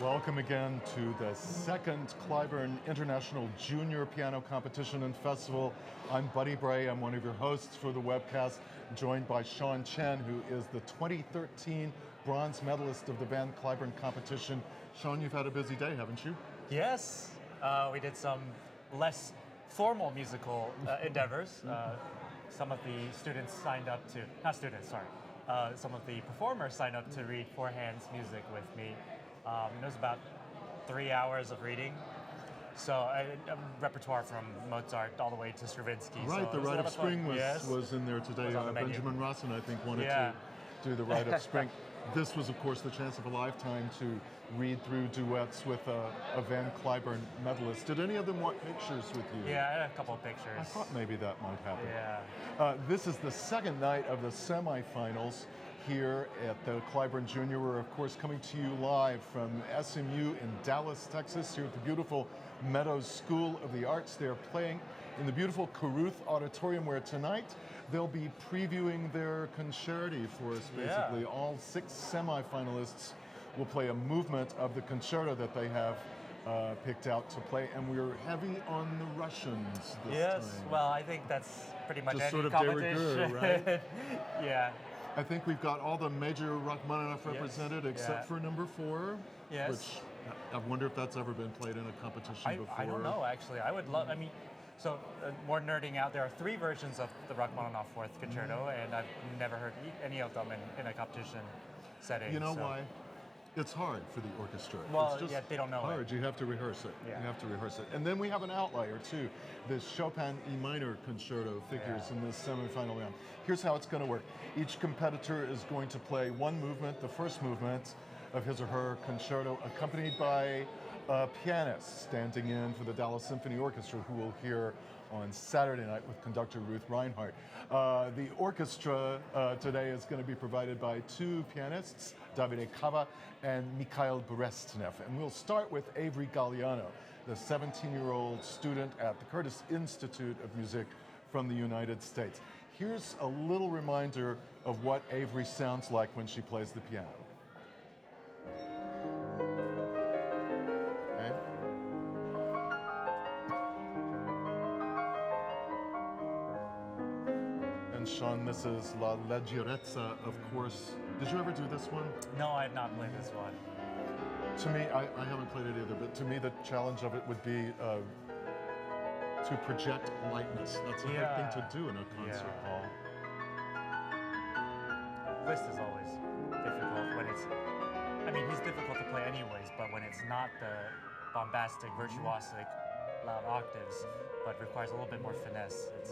Welcome again to the second Cliburn International Junior Piano Competition and Festival. I'm Buddy Bray, I'm one of your hosts for the webcast, joined by Sean Chen, who is the 2013 bronze medalist of the Van Cliburn competition. Sean, you've had a busy day, haven't you? Yes, we did some less formal musical endeavors. Some of the students signed up to, not students, sorry, some of the performers signed up to read four hands music with me. It was about 3 hours of reading. So a repertoire from Mozart all the way to Stravinsky. Right, so the Rite of Spring was in there today. Benjamin Rossen, I think, wanted to do the Rite of Spring. This was, of course, the chance of a lifetime to read through duets with a Van Cliburn medalist. Did any of them want pictures with you? Yeah, I had a couple of pictures. I thought maybe that might happen. Yeah. This is the second night of the semifinals here at the Cliburn Junior. We're, of course, coming to you live from SMU in Dallas, Texas, here at the beautiful Meadows School of the Arts. They're playing in the beautiful Caruth Auditorium, where tonight they'll be previewing their concerti for us, basically. Yeah. All 6 semifinalists will play a movement of the concerto that they have picked out to play, and we're heavy on the Russians this time. Well, I think that's pretty much just any sort of competition. Right? Yeah. I think we've got all the major Rachmaninoff represented except for number 4. Yes. Which I wonder if that's ever been played in a competition before. I don't know, actually. I would love, so more nerding out, there are 3 versions of the Rachmaninoff 4th Concerto, and I've never heard any of them in a competition setting. You know why? It's hard for the orchestra. Well, it's just they don't know hard. You have to rehearse it. Yeah. You have to rehearse it. And then we have an outlier, too. The Chopin E minor concerto figures in this semifinal round. Here's how it's going to work. Each competitor is going to play one movement, the first movement of his or her concerto, accompanied by a pianist standing in for the Dallas Symphony Orchestra, who we'll hear on Saturday night with conductor Ruth Reinhardt. The orchestra today is going to be provided by 2 pianists, Davide Cava and Mikhail Berestnev. And we'll start with Avery Gagliano, the 17-year-old student at the Curtis Institute of Music from the United States. Here's a little reminder of what Avery sounds like when she plays the piano. Sean, this is La Leggerezza, of course. Did you ever do this one? No, I have not played this one. To me, I haven't played it either, but to me the challenge of it would be to project lightness. That's a hard thing to do in a concert hall. Liszt is always difficult when it's, he's difficult to play anyways, but when it's not the bombastic, virtuosic, loud octaves, but requires a little bit more finesse, it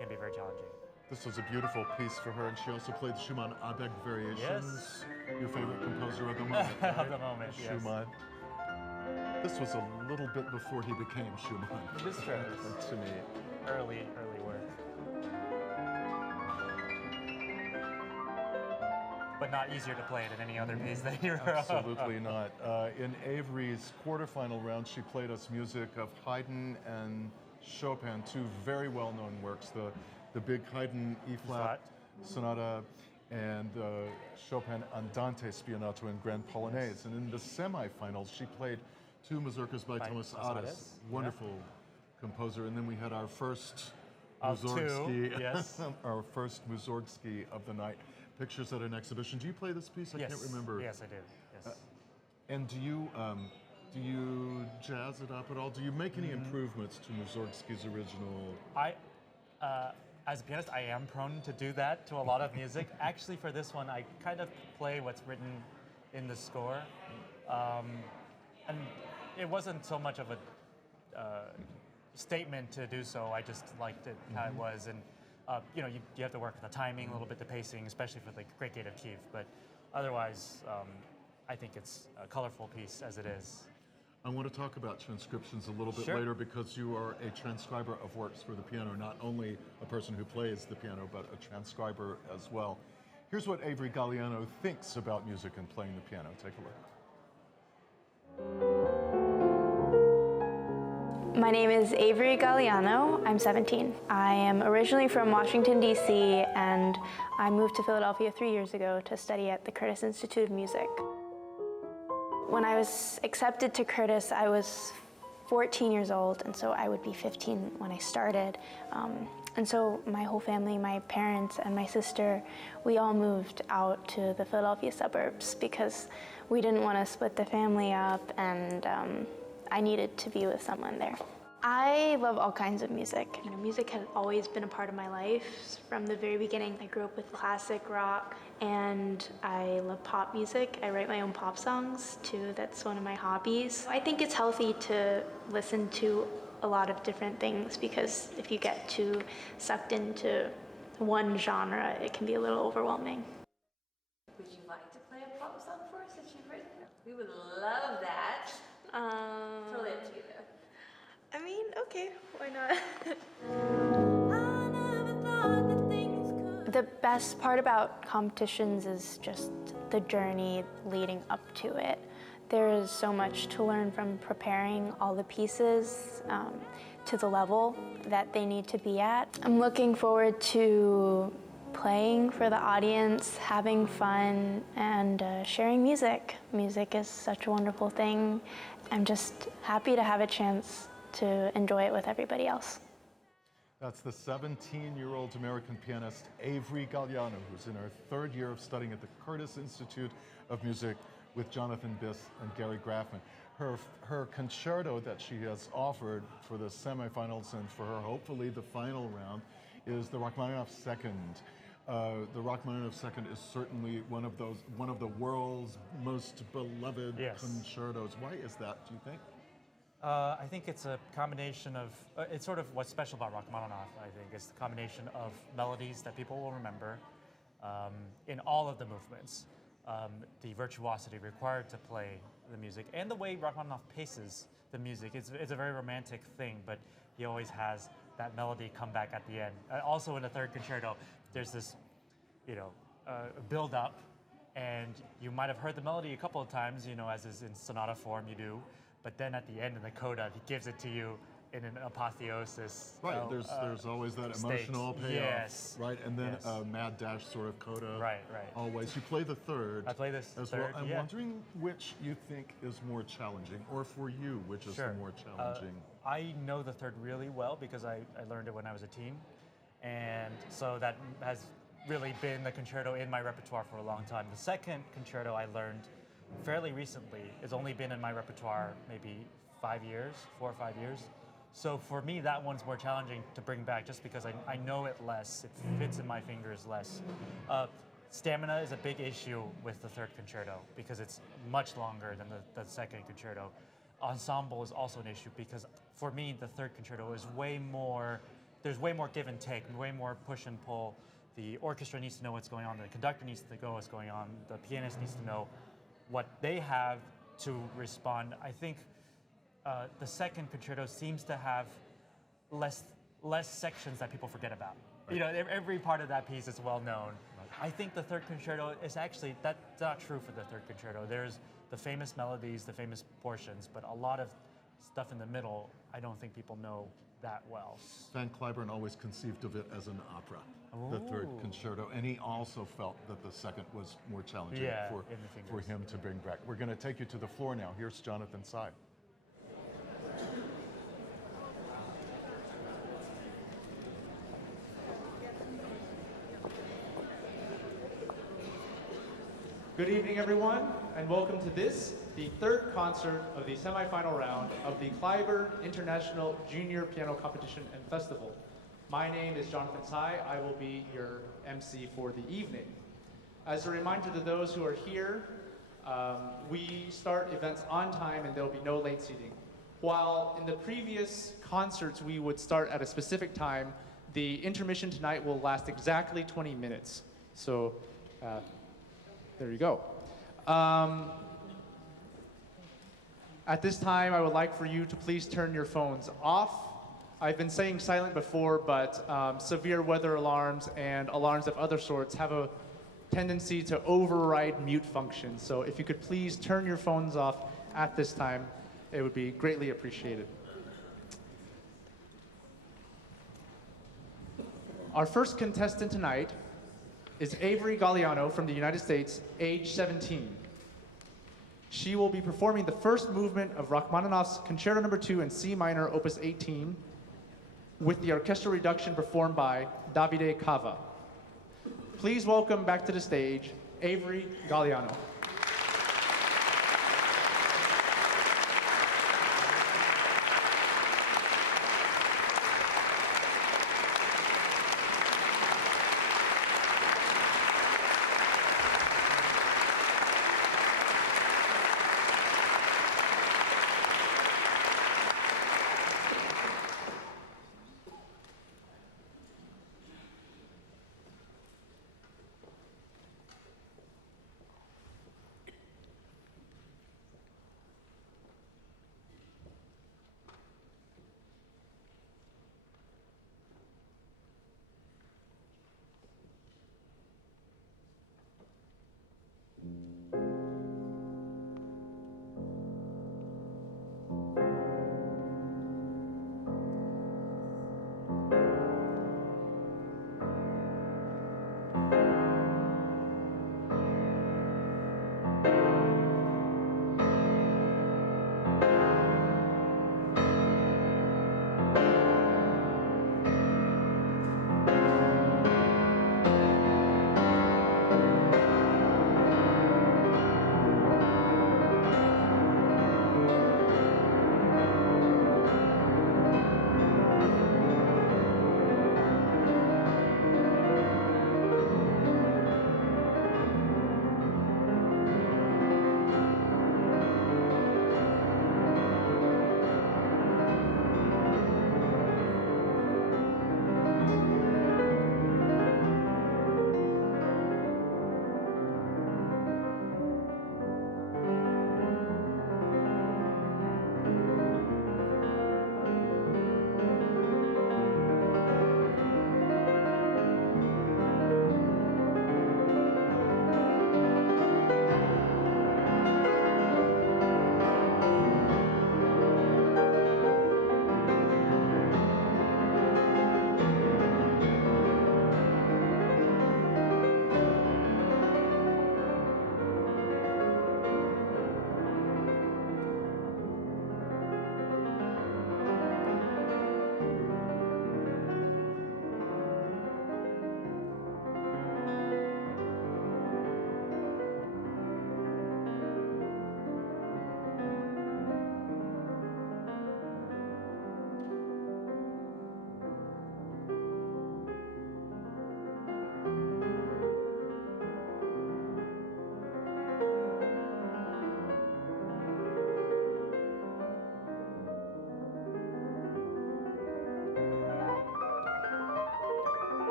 can be very challenging. This was a beautiful piece for her, and she also played Schumann Abegg Variations, your favorite composer of the moment, right? Of the moment, Schumann. This was a little bit before he became Schumann. It is true. To me. Early work. But not easier to play than any other piece that you wrote. Absolutely not. In Avery's quarterfinal round, she played us music of Haydn and Chopin, 2 very well-known works. The big Haydn E-flat sonata and Chopin Andante Spianato and Grand Polonaise. And in the semifinals, she played 2 mazurkas by Thomas Adès, wonderful composer. And then we had our first Mussorgsky, our first Mussorgsky of the night. Pictures at an exhibition. Do you play this piece? I can't remember. Yes, I do. Yes. And do you jazz it up at all? Do you make any improvements to Mussorgsky's original? As a pianist, I am prone to do that to a lot of music. Actually, for this one, I kind of play what's written in the score. And it wasn't so much of a statement to do so. I just liked it how it was. And you have to work with the timing, a little bit the pacing, especially for the Great Gate of Kiev. But otherwise, I think it's a colorful piece as it is. I want to talk about transcriptions a little bit later, because you are a transcriber of works for the piano, not only a person who plays the piano, but a transcriber as well. Here's what Avery Gagliano thinks about music and playing the piano. Take a look. My name is Avery Gagliano. I'm 17. I am originally from Washington, D.C., and I moved to Philadelphia 3 years ago to study at the Curtis Institute of Music. When I was accepted to Curtis, I was 14 years old, and so I would be 15 when I started. And so my whole family, my parents and my sister, we all moved out to the Philadelphia suburbs because we didn't want to split the family up, and I needed to be with someone there. I love all kinds of music. You know, music has always been a part of my life from the very beginning. I grew up with classic rock, and I love pop music. I write my own pop songs too. That's one of my hobbies. I think it's healthy to listen to a lot of different things, because if you get too sucked into one genre, it can be a little overwhelming. Would you like to play a pop song for us that you've written? We would love that. Totally up to you though. I mean, okay, why not? The best part about competitions is just the journey leading up to it. There is so much to learn from preparing all the pieces to the level that they need to be at. I'm looking forward to playing for the audience, having fun, and sharing music. Music is such a wonderful thing. I'm just happy to have a chance to enjoy it with everybody else. That's the 17-year-old American pianist Avery Gagliano, who's in her third year of studying at the Curtis Institute of Music with Jonathan Biss and Gary Grafman. Her concerto that she has offered for the semifinals and for her, hopefully, the final round is the Rachmaninoff Second. The Rachmaninoff Second is certainly one of the world's most beloved concertos. Why is that, do you think? I think it's a combination of, it's sort of what's special about Rachmaninoff, I think, is the combination of melodies that people will remember in all of the movements, the virtuosity required to play the music, and the way Rachmaninoff paces the music. It's a very romantic thing, but he always has that melody come back at the end. Also in the third concerto, there's this, build up, and you might have heard the melody a couple of times, as is in sonata form, you do. But then at the end in the coda, he gives it to you in an apotheosis. Right, there's always that emotional payoff. Yes. Right, and then a mad dash sort of coda. Right. Always. You play the third. I play this as third, well. I'm wondering which you think is more challenging, or for you, which is the more challenging? I know the third really well because I learned it when I was a teen. And so that has really been the concerto in my repertoire for a long time. The second concerto I learned fairly recently. It's only been in my repertoire maybe 4 or 5 years. So for me, that one's more challenging to bring back just because I know it less. It fits in my fingers less. Stamina is a big issue with the third concerto because it's much longer than the second concerto. Ensemble is also an issue because for me, the third concerto is there's way more give and take, way more push and pull. The orchestra needs to know what's going on, the conductor needs to know what's going on, the pianist needs to know what they have to respond. I think the second concerto seems to have less sections that people forget about. Right. Every part of that piece is well known. Right. I think the third concerto is actually, that's not true for the third concerto. There's the famous melodies, the famous portions, but a lot of stuff in the middle, I don't think people know that well. Van Cliburn always conceived of it as an opera, the third concerto, and he also felt that the second was more challenging for him to bring back. We're going to take you to the floor now. Here's Jonathan Tsai. Good evening, everyone, and welcome to this, the third concert of the semifinal round of the Cliburn International Junior Piano Competition and Festival. My name is Jonathan Tsai. I will be your MC for the evening. As a reminder to those who are here, we start events on time and there will be no late seating. While in the previous concerts we would start at a specific time, the intermission tonight will last exactly 20 minutes. So there you go. At this time, I would like for you to please turn your phones off. I've been saying silent before, but severe weather alarms and alarms of other sorts have a tendency to override mute function. So if you could please turn your phones off at this time, it would be greatly appreciated. Our first contestant tonight is Avery Gagliano from the United States, age 17. She will be performing the first movement of Rachmaninoff's Concerto No. 2 in C minor, Opus 18, with the orchestral reduction performed by Davide Cava. Please welcome back to the stage, Avery Gagliano.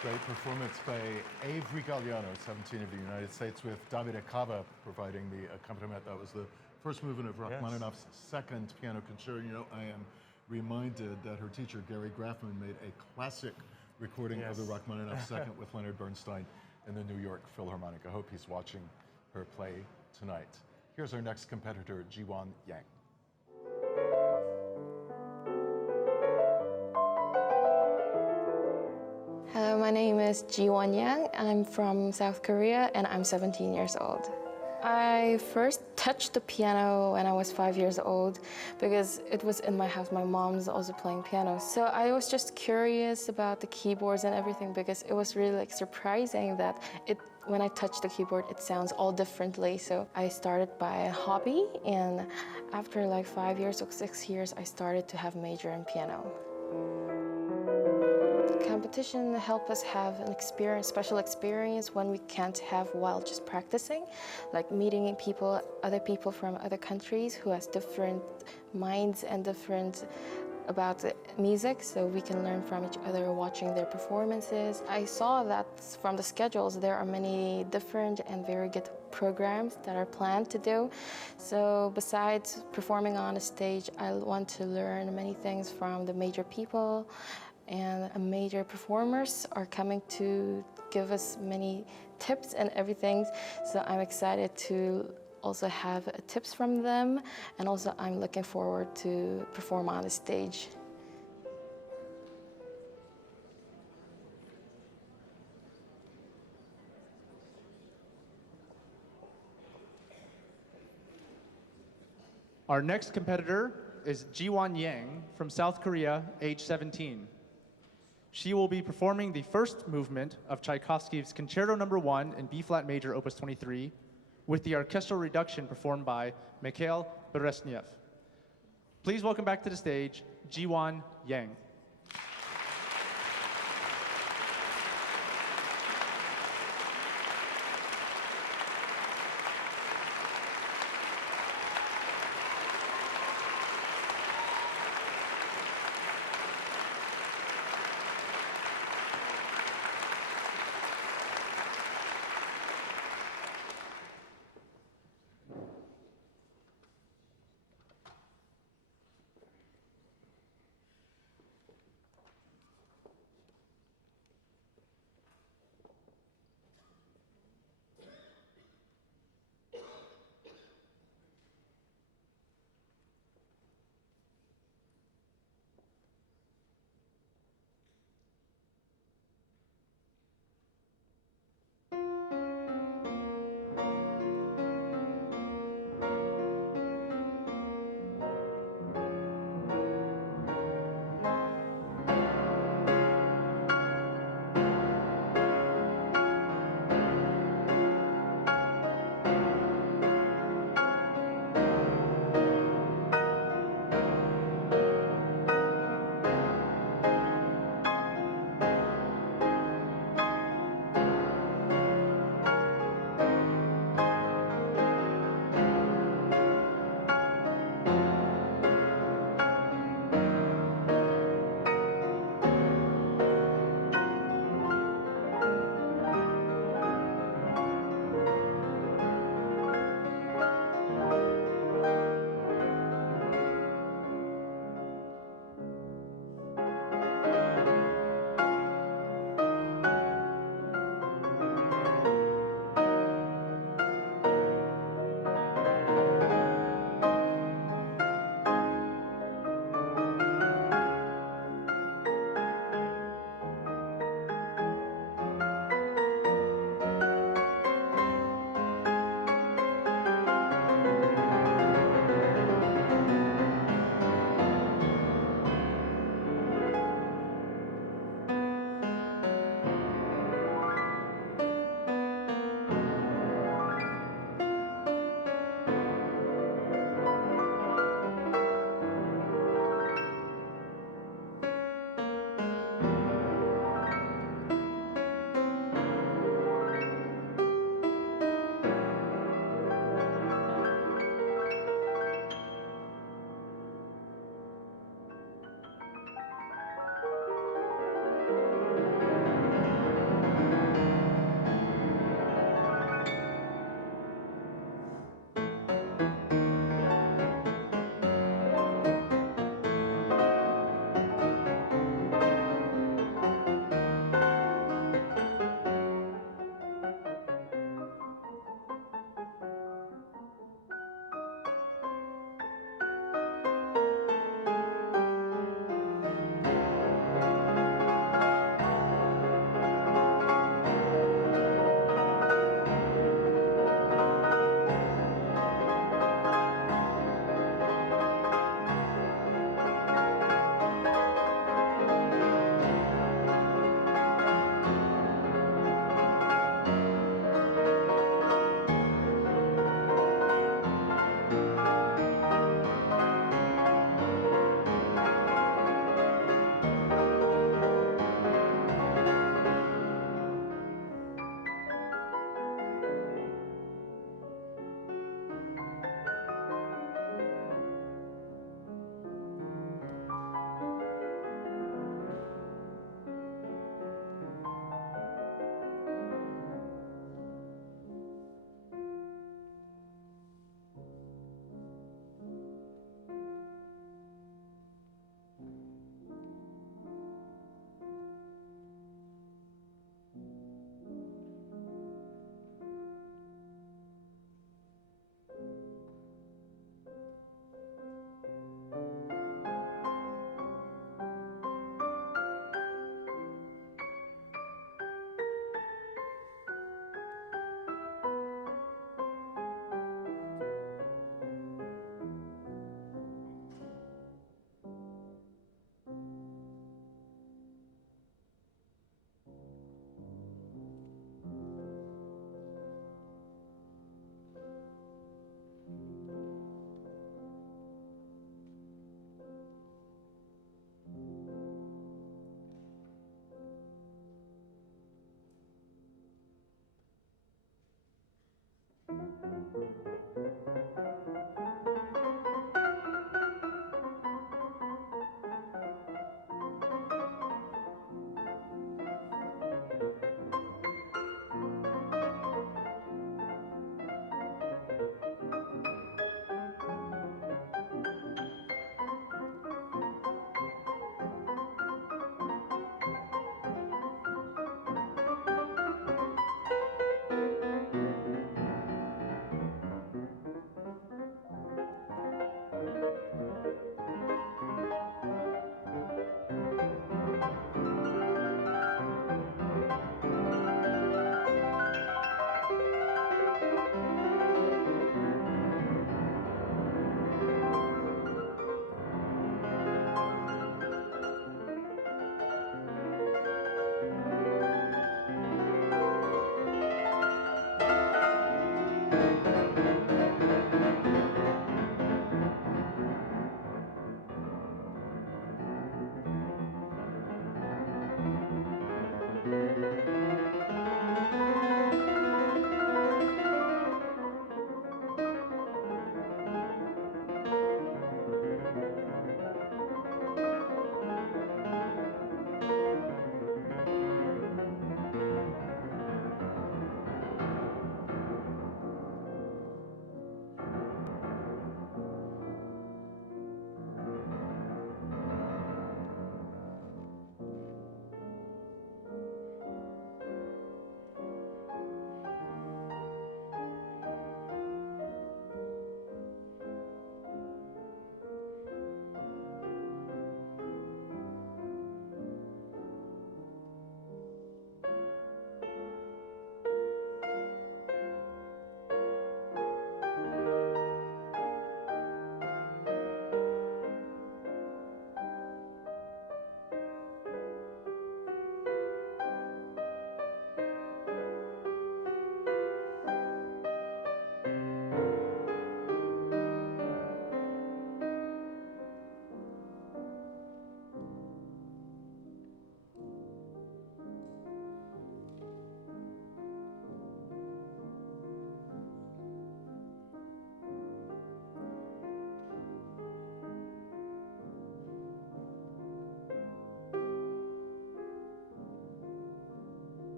Great performance by Avery Gagliano, 17 of the United States, with Davide Cava providing the accompaniment. That was the first movement of Rachmaninoff's second piano concerto. You know, I am reminded that her teacher, Gary Graffman, made a classic recording of the Rachmaninoff second with Leonard Bernstein in the New York Philharmonic. I hope he's watching her play tonight. Here's our next competitor, JiWon Yang. Hello, my name is JiWon Yang. I'm from South Korea and I'm 17 years old. I first touched the piano when I was 5 years old because it was in my house. My mom's also playing piano. So I was just curious about the keyboards and everything because it was really surprising that when I touched the keyboard, it sounds all differently. So I started by a hobby, and after 5 years or 6 years, I started to have major in piano. Competition help us have an experience, special experience when we can't have while just practicing, like meeting people, other people from other countries who has different minds and different about the music, so we can learn from each other watching their performances. I saw that from the schedules there are many different and very good programs that are planned to do. So besides performing on a stage, I want to learn many things from the major people, and major performers are coming to give us many tips and everything. So I'm excited to also have tips from them, and also I'm looking forward to perform on the stage. Our next competitor is JiWon Yang from South Korea, age 17. She will be performing the first movement of Tchaikovsky's Concerto No. 1 in B-flat major, Opus 23, with the orchestral reduction performed by Mikhail Beresnev. Please welcome back to the stage, JiWon Yang.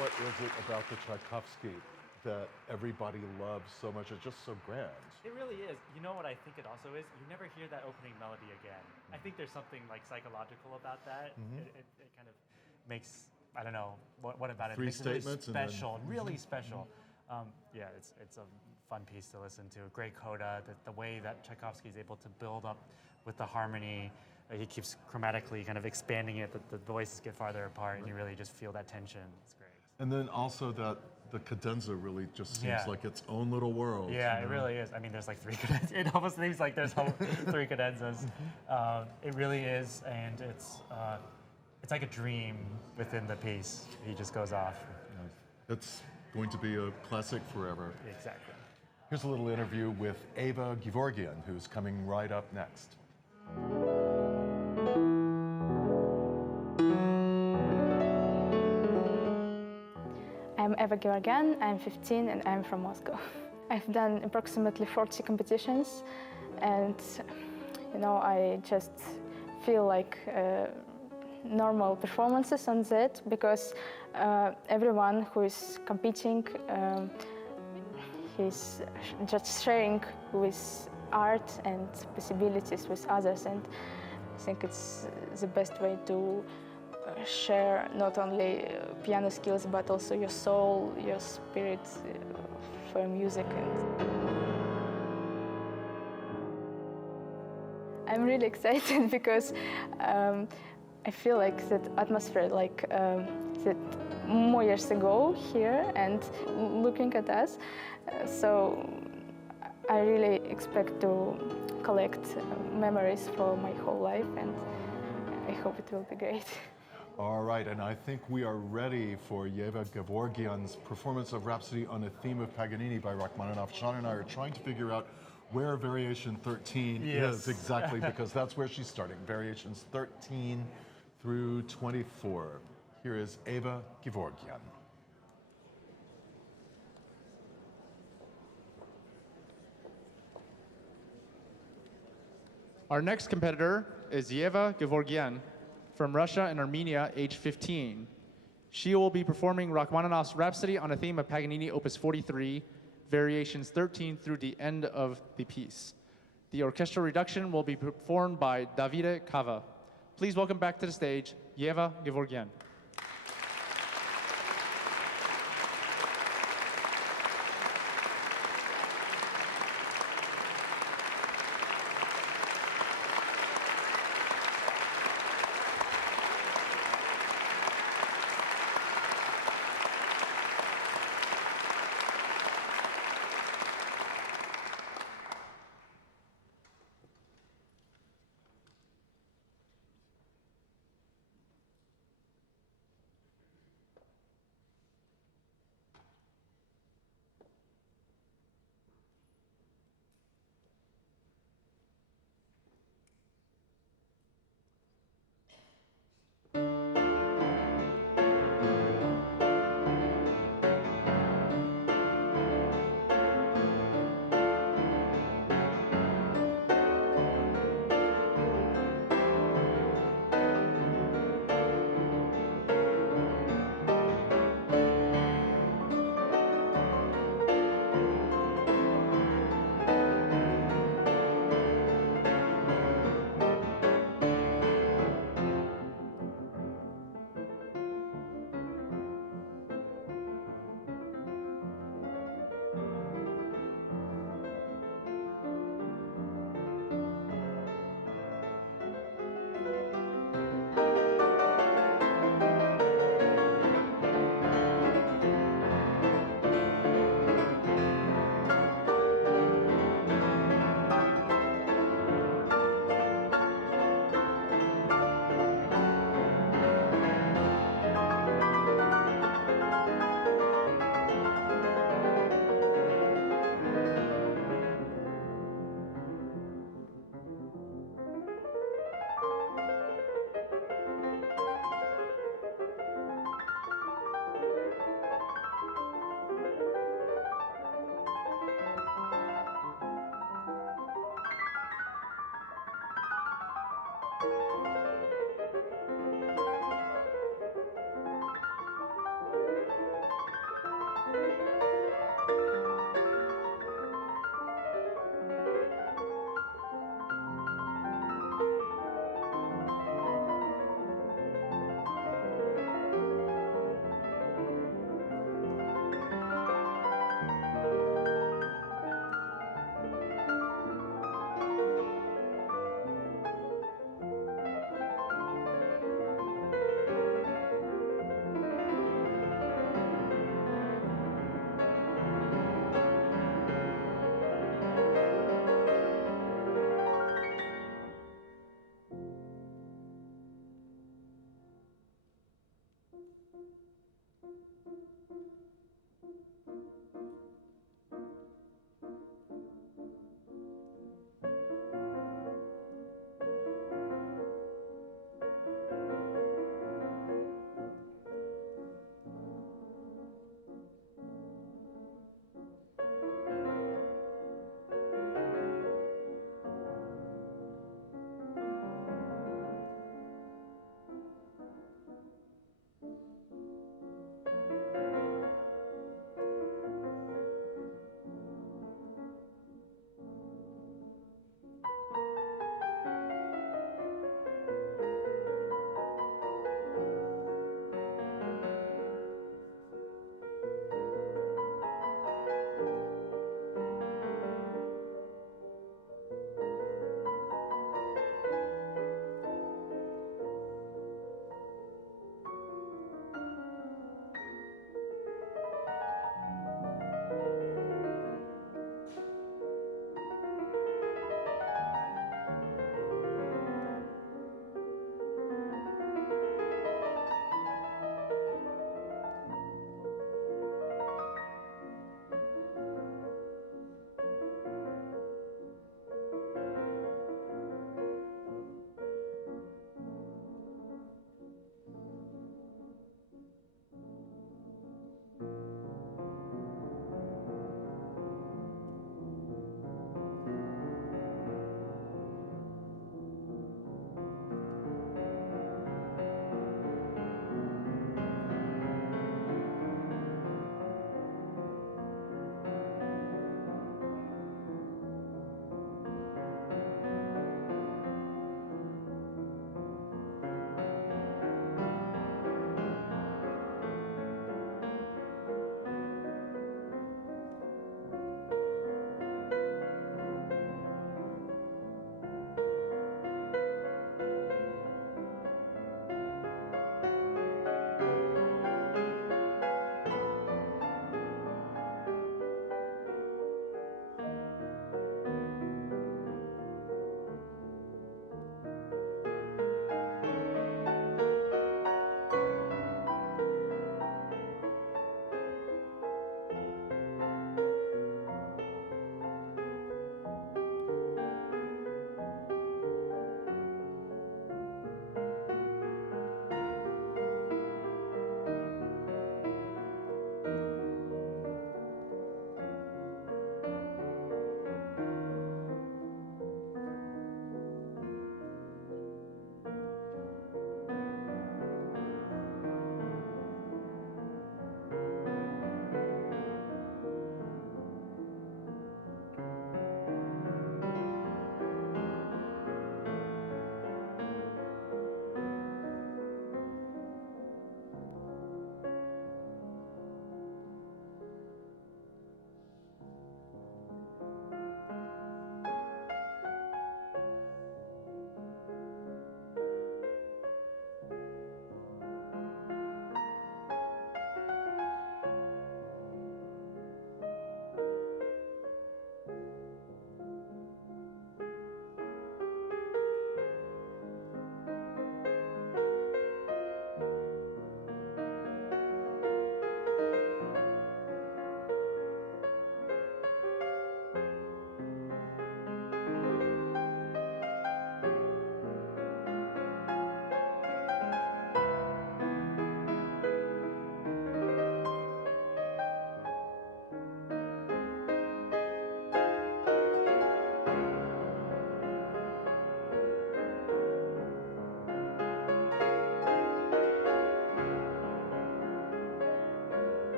what is it about the Tchaikovsky that everybody loves so much? It's just so grand. It really is. You know what I think it also is? You never hear that opening melody again. I think there's something like psychological about that. It kind of makes, I don't know, what about it? Three Makes it really statements and special, really special. Yeah, it's a fun piece to listen to. A great coda, the way that Tchaikovsky is able to build up with the harmony. He keeps chromatically kind of expanding it, the voices get farther apart, and you really just feel that tension. It's great. And then also that the cadenza really just seems Yeah. like its own little world. Yeah, it really is. I mean, there's like 3 cadenzas. It almost seems like there's 3 cadenzas. It really is, and it's like a dream within the piece. He just goes off. It's going to be a classic forever. Exactly. Here's a little interview with Eva Gevorgyan, who's coming right up next. I'm Eva Gevorgyan, I'm 15 and I'm from Moscow. I've done approximately 40 competitions and I just feel like normal performances on that because everyone who is competing is just sharing with art and possibilities with others, and I think it's the best way to share not only piano skills but also your soul, your spirit for music. And I'm really excited because I feel like that atmosphere, like that more years ago here and looking at us. So I really expect to collect memories for my whole life, and I hope it will be great. All right, and I think we are ready for Eva Gevorgyan's performance of Rhapsody on a theme of Paganini by Rachmaninoff. Sean and I are trying to figure out where Variation 13 is exactly, because that's where she's starting. Variations 13 through 24. Here is Eva Gevorgyan. Our next competitor is Eva Gevorgyan from Russia and Armenia, age 15. She will be performing Rachmaninoff's Rhapsody on a theme of Paganini, Opus 43, variations 13 through the end of the piece. The orchestral reduction will be performed by Davide Cava. Please welcome back to the stage, Eva Gevorgyan.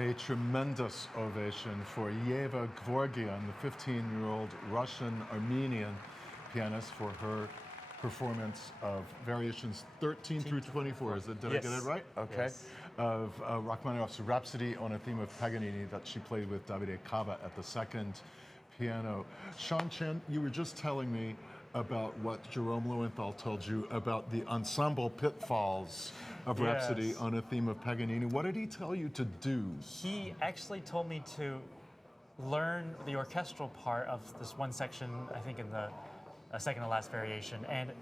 A tremendous ovation for Eva Gevorgyan, the 15-year-old Russian-Armenian pianist, for her performance of variations 13 through 24. Is it? Did I get it right? Okay. Yes. Of Rachmaninoff's Rhapsody on a theme of Paganini that she played with Davide Cava at the second piano. Sean Chen, you were just telling me about what Jerome Lowenthal told you about the ensemble pitfalls of Rhapsody on a theme of Paganini. What did he tell you to do? He actually told me to learn the orchestral part of this one section, I think in the second to last variation, and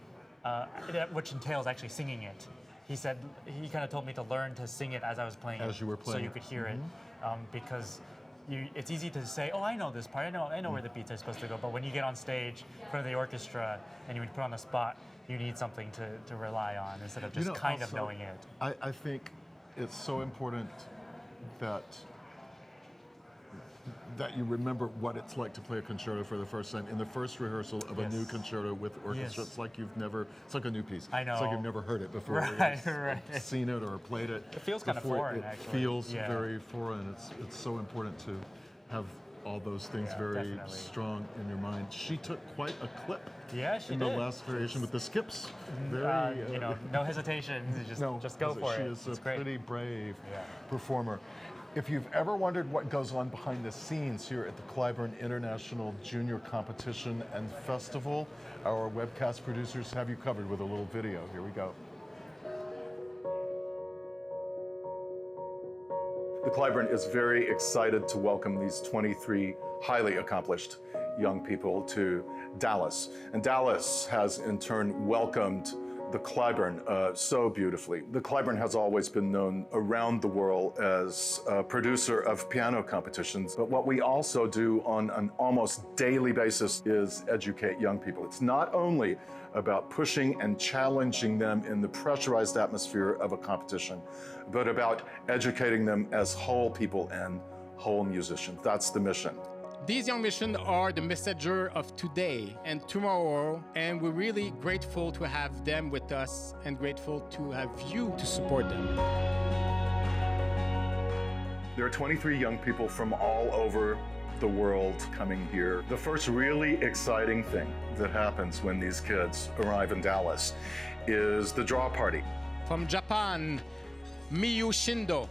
which entails actually singing it. He said, he kind of told me to learn to sing it as I was playing As you were playing. so you could hear it, because it's easy to say, oh, I know this part, I know where the beats are supposed to go, but when you get on stage in front of the orchestra and you put on the spot, you need something to rely on instead of just kind of knowing it. I think it's so important that you remember what it's like to play a concerto for the first time in the first rehearsal of a new concerto with orchestra. It's like it's like a new piece. I know. It's like you've never heard it before. Right. Seen it or played it. It feels kind of foreign, actually. It feels very foreign. It's so important to have all those things very strong in your mind. She took quite a clip in the last variation with the skips. Very, no hesitation. Just go for it. She is a pretty brave performer. If you've ever wondered what goes on behind the scenes here at the Cliburn International Junior Competition and Festival, our webcast producers have you covered with a little video. Here we go. The Cliburn is very excited to welcome these 23 highly accomplished young people to Dallas. And Dallas has in turn welcomed the Cliburn so beautifully. The Cliburn has always been known around the world as a producer of piano competitions, but what we also do on an almost daily basis is educate young people. It's not only about pushing and challenging them in the pressurized atmosphere of a competition, but about educating them as whole people and whole musicians. That's the mission. These young musicians are the messenger of today and tomorrow, and we're really grateful to have them with us and grateful to have you to support them. There are 23 young people from all over the world coming here. The first really exciting thing that happens when these kids arrive in Dallas is the draw party. From Japan, Miyu Shindo.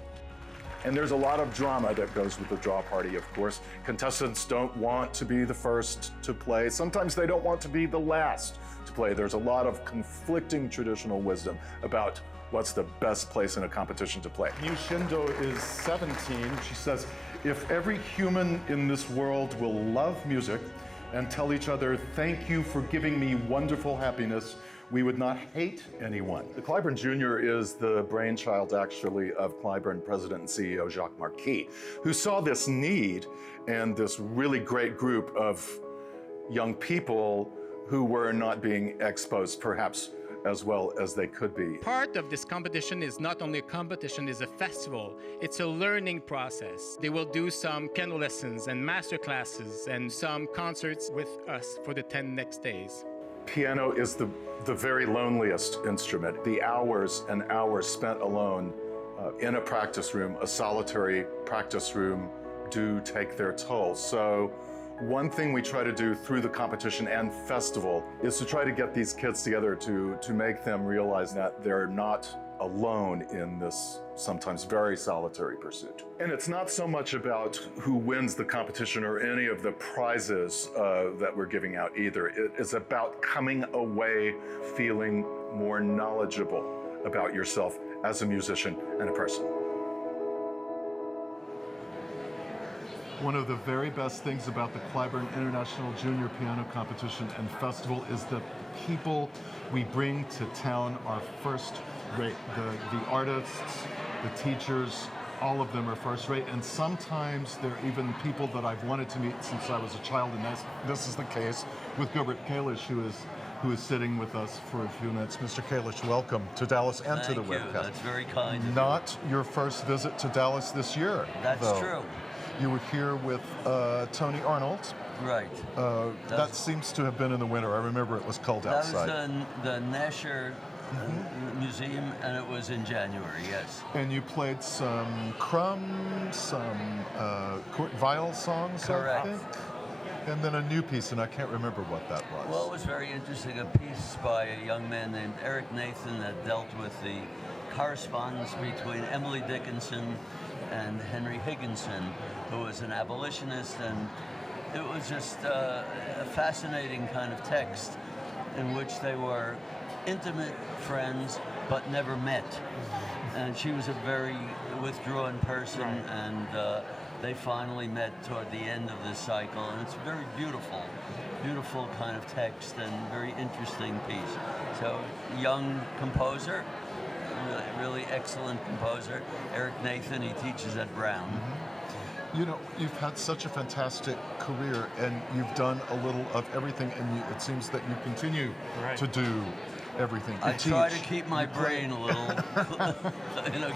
And there's a lot of drama that goes with the draw party, of course. Contestants don't want to be the first to play. Sometimes they don't want to be the last to play. There's a lot of conflicting traditional wisdom about what's the best place in a competition to play. Miyu Shindo is 17. She says, if every human in this world will love music and tell each other, thank you for giving me wonderful happiness, we would not hate anyone. The Cliburn Junior is the brainchild, actually, of Cliburn President and CEO Jacques Marquis, who saw this need and this really great group of young people who were not being exposed, perhaps as well as they could be. Part of this competition is not only a competition, it's a festival. It's a learning process. They will do some piano lessons and master classes and some concerts with us for the 10 next days. Piano is the very loneliest instrument. The hours and hours spent alone in a practice room, a solitary practice room, do take their toll. So one thing we try to do through the competition and festival is to try to get these kids together to make them realize that they're not alone in this sometimes very solitary pursuit. And it's not so much about who wins the competition or any of the prizes that we're giving out either. It is about coming away feeling more knowledgeable about yourself as a musician and a person. One of the very best things about the Cliburn International Junior Piano Competition and Festival is the people we bring to town are first rate. The artists, the teachers, all of them are first rate, and sometimes they're even people that I've wanted to meet since I was a child, and this is the case with Gilbert Kalish, who is sitting with us for a few minutes. Mr. Kalish, welcome to Dallas and to the webcast. That's very kind of you. Not your first visit to Dallas this year. That's true. You were here with Tony Arnold. Right. That seems to have been in the winter. I remember it was cold outside. That was the Nasher Museum, and it was in January, yes. And you played some Crumb, some Viol songs, Correct. I think? And then a new piece, and I can't remember what that was. Well, it was very interesting, a piece by a young man named Eric Nathan that dealt with the correspondence between Emily Dickinson and Henry Higginson, who was an abolitionist, and it was just a fascinating kind of text in which they were intimate friends but never met. And she was a very withdrawn person, and they finally met toward the end of this cycle, and it's very beautiful, beautiful kind of text and very interesting piece. So, young composer, really excellent composer. Eric Nathan, he teaches at Brown. You know, you've had such a fantastic career, and you've done a little of everything, and it seems that you continue to do everything. I try to keep my brain a little,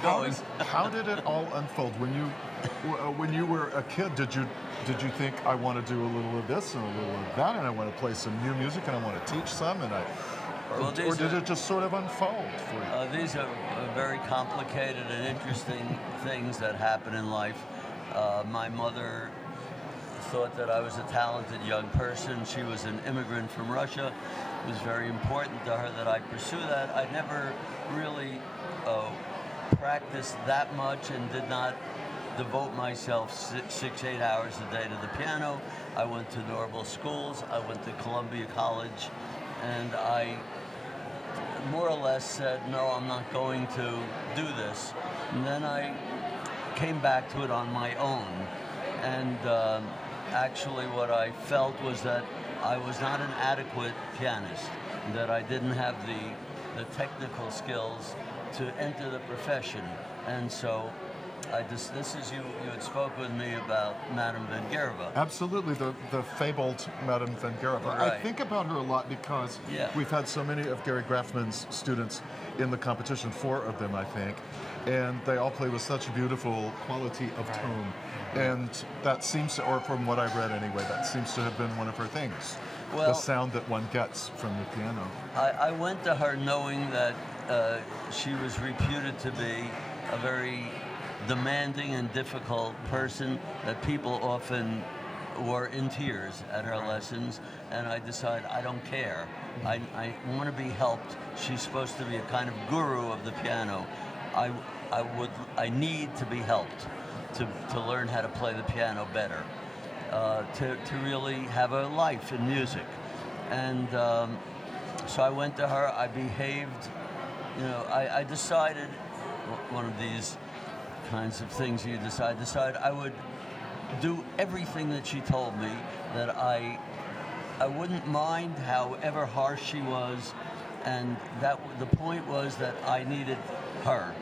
going. How did it all unfold when you were a kid? Did you think, I want to do a little of this and a little of that, and I want to play some new music, and I want to teach some, and or did it just sort of unfold for you? These are very complicated and interesting things that happen in life. My mother thought that I was a talented young person. She was an immigrant from Russia. It was very important to her that I pursue that. I never really practiced that much and did not devote myself 6-8 hours a day to the piano. I went to normal schools. I went to Columbia College, and I more or less said, no, I'm not going to do this. And then I came back to it on my own. And actually what I felt was that I was not an adequate pianist, that I didn't have the technical skills to enter the profession. And so this is you had spoke with me about Madame Vengerova. Absolutely, the fabled Madame Vengerova. Right. I think about her a lot because we've had so many of Gary Grafman's students in the competition, 4 of them, I think, and they all play with such beautiful quality of tone. And that seems to, or from what I read anyway, that seems to have been one of her things. Well, the sound that one gets from the piano. I went to her knowing that she was reputed to be a very demanding and difficult person, that people often were in tears at her lessons, and I decided I don't care. I want to be helped. She's supposed to be a kind of guru of the piano. I need to be helped to learn how to play the piano better, to really have a life in music. And so I went to her, I behaved, I decided, one of these kinds of things you decide I would do everything that she told me, that I wouldn't mind however harsh she was, and that the point was that I needed her.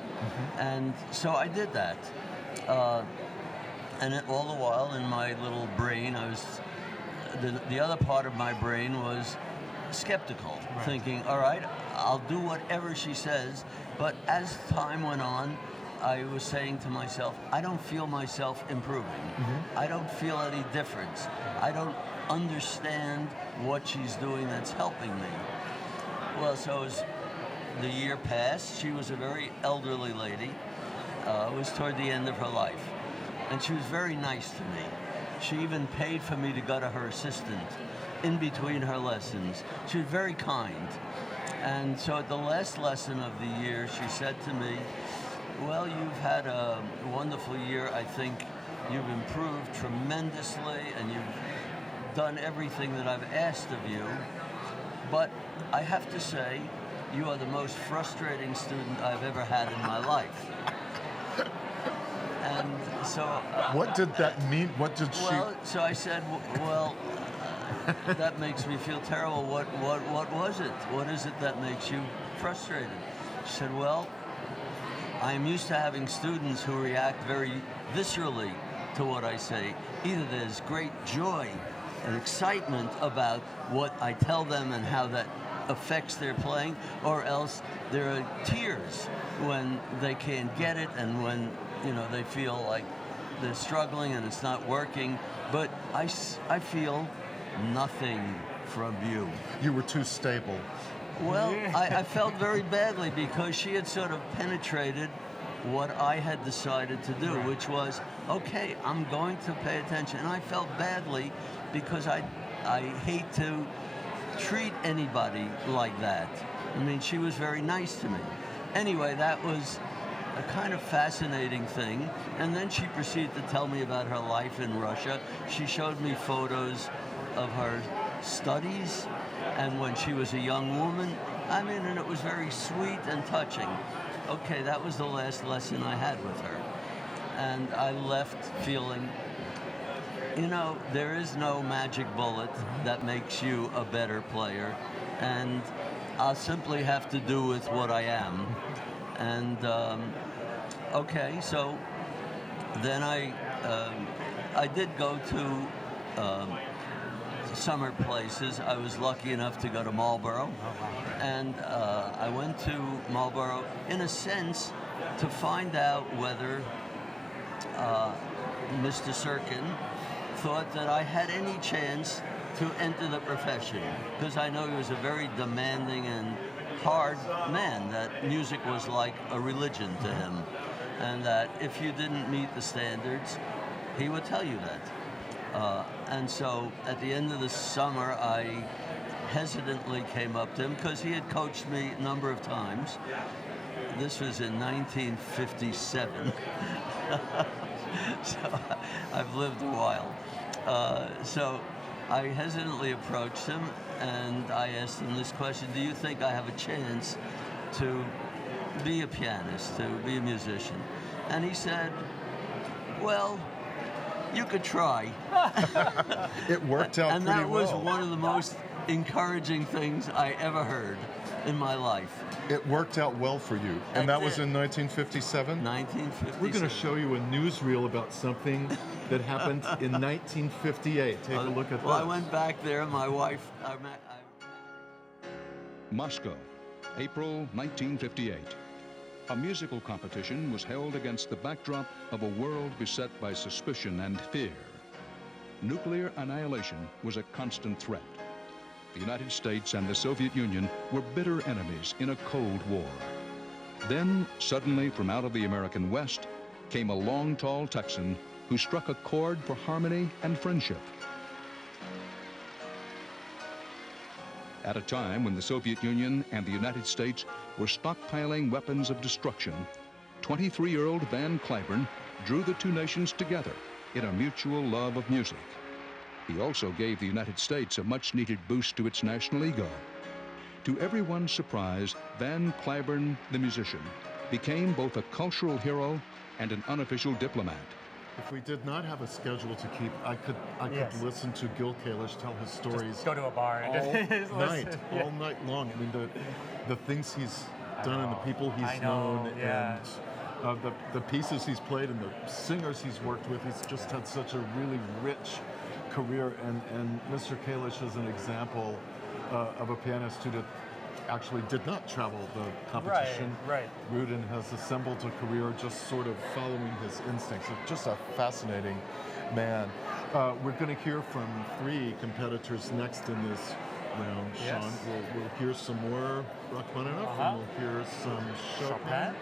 And so I did that. And all the while in my little brain, I was, the other part of my brain was skeptical, thinking, all right, I'll do whatever she says. But as time went on, I was saying to myself, I don't feel myself improving. I don't feel any difference. I don't understand what she's doing that's helping me. Well, so as the year passed, she was a very elderly lady. It was toward the end of her life. And she was very nice to me. She even paid for me to go to her assistant in between her lessons. She was very kind. And so at the last lesson of the year, she said to me, well, you've had a wonderful year. I think you've improved tremendously, and you've done everything that I've asked of you. But I have to say, you are the most frustrating student I've ever had in my life. And so... what did that mean? What did she... Well, so I said, well, that makes me feel terrible. What was it? What is it that makes you frustrated? She said, well, I am used to having students who react very viscerally to what I say. Either there's great joy and excitement about what I tell them and how that affects their playing, or else there are tears when they can't get it and when they feel like they're struggling and it's not working. But I feel nothing from you. You were too stable. Well, I felt very badly because she had sort of penetrated what I had decided to do, which was, okay, I'm going to pay attention. And I felt badly because I hate to treat anybody like that. I mean, she was very nice to me. Anyway, that was a kind of fascinating thing. And then she proceeded to tell me about her life in Russia. She showed me photos of her studies and when she was a young woman. I mean, and it was very sweet and touching. Okay, that was the last lesson I had with her. And I left feeling, you know, there is no magic bullet that makes you a better player. And I'll simply have to do with what I am. And okay, so then I did go to summer places. I was lucky enough to go to Marlborough, and I went to Marlborough in a sense to find out whether Mr. Sirkin thought that I had any chance to enter the profession, because I know he was a very demanding and hard man, that music was like a religion to him, and that if you didn't meet the standards, he would tell you that. And so at the end of the summer, I hesitantly came up to him because he had coached me a number of times. This was in 1957. So I've lived a while. So I hesitantly approached him and I asked him this question: do you think I have a chance to be a pianist, to be a musician? And he said, well, you could try. It worked out and pretty that was well. one of the most encouraging things I ever heard in my life. It worked out well for you. And that was in 1957? 1957. We're going to show you a newsreel about something that happened in 1958. Take a look at Well, this. I went back there, my wife, Moscow, April 1958. A musical competition was held against the backdrop of a world beset by suspicion and fear. Nuclear annihilation was a constant threat. The United States and the Soviet Union were bitter enemies in a Cold War. Then, suddenly, from out of the American West, came a long, tall Texan who struck a chord for harmony and friendship. At a time when the Soviet Union and the United States were stockpiling weapons of destruction, 23-year-old Van Cliburn drew the two nations together in a mutual love of music. He also gave the United States a much-needed boost to its national ego. To everyone's surprise, Van Cliburn, the musician, became both a cultural hero and an unofficial diplomat. If we did not have a schedule to keep, I could listen to Gil Kalish tell his stories. Just go to a bar and all night, all night long. I mean, the things he's done and the people he's known, and the pieces he's played and the singers he's worked with. He's just had such a really rich career, and Mr. Kalish is an example of a pianist who actually did not travel the competition. Right. Rudin has assembled a career just sort of following his instincts. Just a fascinating man. We're going to hear from three competitors next in this round, Yes. Sean. We'll hear some more Rachmaninoff, and we'll hear some Chopin.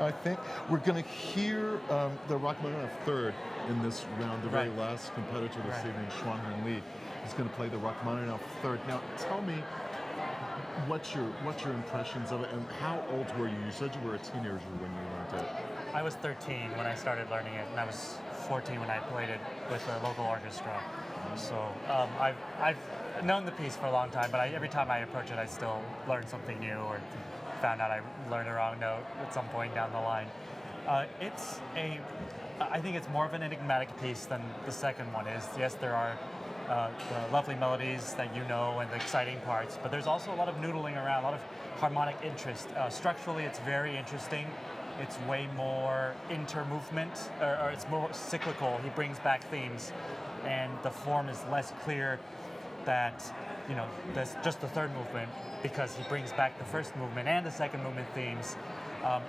I think we're going to hear the Rachmaninoff third in this round. The very last competitor this evening, Chuan-Harn Lee, is going to play the Rachmaninoff third. Now, tell me, what's your impressions of it, and how old were you? You said you were a teenager when you learned it. I was 13 when I started learning it, and I was 14 when I played it with the local orchestra. So I've known the piece for a long time, but every time I approach it, I still learn something new, or found out I learned a wrong note at some point down the line. I think it's more of an enigmatic piece than the second one is. Yes, there are the lovely melodies that you know and the exciting parts, but there's also a lot of noodling around, a lot of harmonic interest. Structurally, it's very interesting. It's way more inter-movement, or it's more cyclical. He brings back themes, and the form is less clear that, you know, there's just the third movement, because he brings back the first movement and the second movement themes.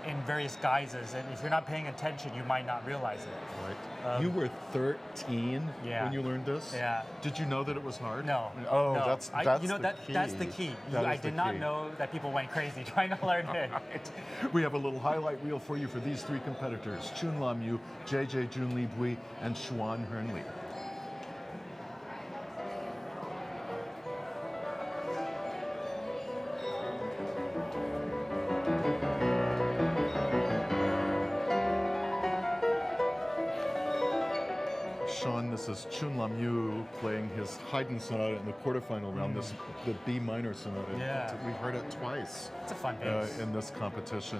in various guises, and if you're not paying attention, you might not realize it. Right. You were 13 when you learned this? Yeah. Did you know that it was hard? No. Oh, no. that's you know, the key. That's the key. That I is the did not key. know that people went crazy trying to learn it. Right. We have a little highlight reel for you for these three competitors, Chun Lam Yu, J Jun Li Bui, and Shuan Hern Lee. Sean, this is Chun Lam Yu playing his Haydn sonata in the quarterfinal round, the B minor sonata. Yeah. We heard it twice. It's a fun piece. In this competition.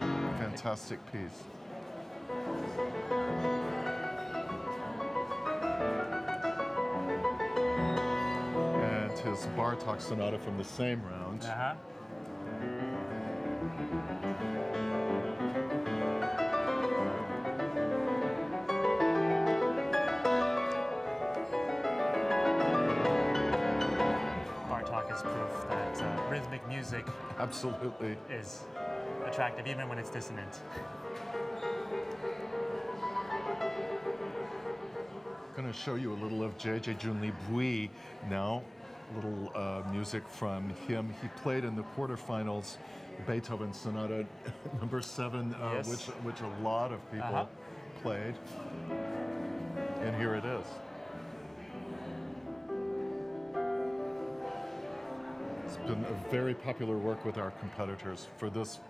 Fantastic piece. And his Bartok sonata from the same round. Uh-huh. Bartok is proof that rhythmic music Absolutely. is attractive even when it's dissonant. Going to show you a little of J Jun Li Bui now. A little music from him. He played in the quarterfinals Beethoven Sonata number 7, Yes. which a lot of people played. And here it is. It's been a very popular work with our competitors for this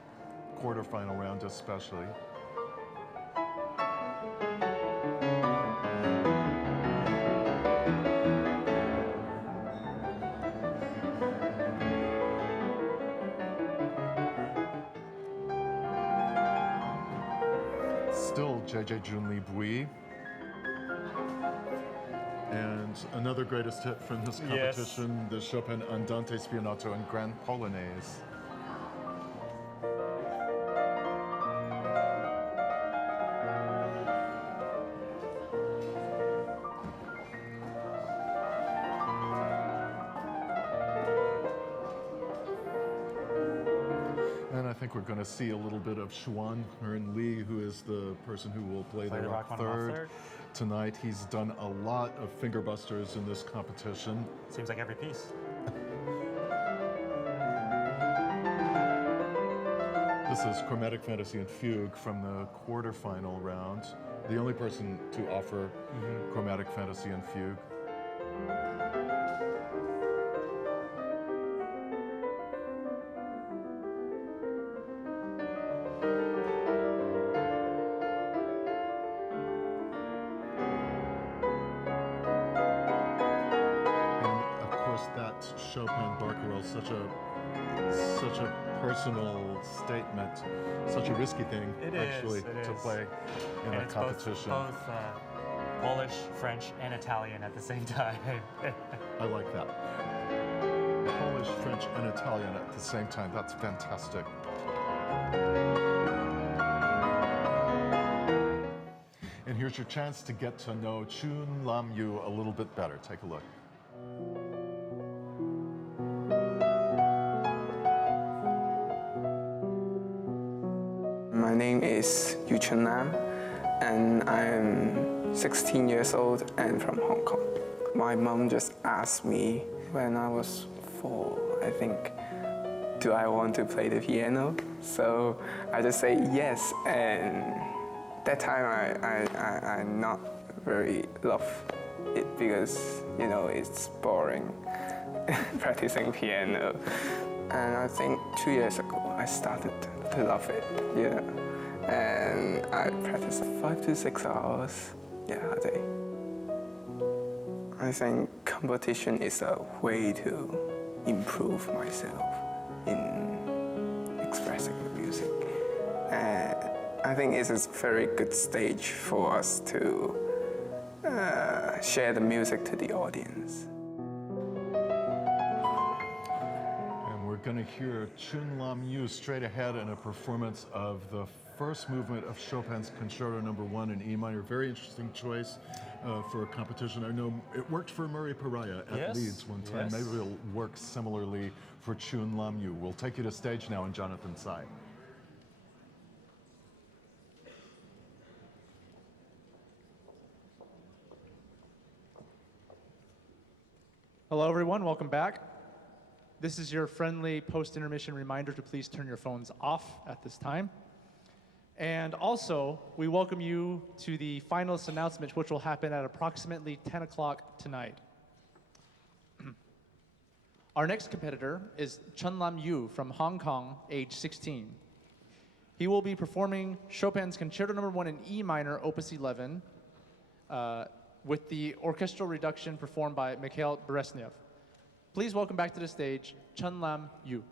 quarterfinal round especially. Still J Jun Li Bui. And another greatest hit from this competition, the Chopin Andante Spianato and Grand Polonaise. And I think we're going to see a little bit of Chuan-Harn Lee, who is the person who will play the rock third. Tonight, he's done a lot of finger busters in this competition. Seems like every piece. This is Chromatic Fantasy and Fugue from the quarterfinal round. The only person to offer Chromatic Fantasy and Fugue. Chopin Barcarolle, such a personal statement, such a risky thing to play in a competition. Both Polish, French, and Italian at the same time. I like that. Polish, French, and Italian at the same time. That's fantastic. And here's your chance to get to know Chun Lam Yu a little bit better. Take a look. My name is Chun Lam, and I'm 16 years old and from Hong Kong. My mom just asked me when I was 4, I think, do I want to play the piano? So I just say yes, and that time I not very love it because, you know, it's boring practicing piano. And I think 2 years ago I started to love it, you know. And I practice 5 to 6 hours, a day. I think competition is a way to improve myself in expressing the music. And I think it's a very good stage for us to share the music to the audience. We're going to hear Chun Lam Yu straight ahead in a performance of the first movement of Chopin's Concerto No. 1 in E minor. Very interesting choice for a competition. I know it worked for Murray Pariah at Leeds one time. Maybe it'll work similarly for Chun Lam Yu. We'll take you to stage now in Jonathan's side. Hello, everyone. Welcome back. This is your friendly post-intermission reminder to please turn your phones off at this time. And also, we welcome you to the finalist announcement, which will happen at approximately 10 o'clock tonight. Our next competitor is Chun Lam Yu from Hong Kong, age 16. He will be performing Chopin's Concerto No. 1 in E minor, Opus 11, with the orchestral reduction performed by Mikhail Beresnev. Please welcome back to the stage, Chun Lam Yu.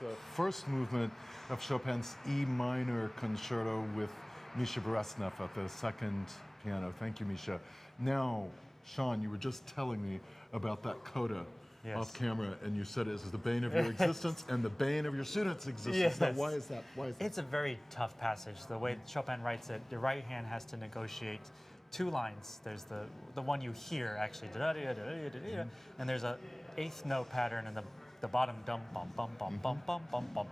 the first movement of Chopin's E minor concerto with Misha Berestnev at the second piano. Thank you, Misha. Now, Sean, you were just telling me about that coda off camera, and you said it is the bane of your existence and the bane of your students' existence. Yes. Now, why is that? Why is that? It's a very tough passage. The way Chopin writes it, the right hand has to negotiate two lines. There's the one you hear actually, and there's a eighth note pattern in the bottom, dum bum bum bum bum bum bum bum,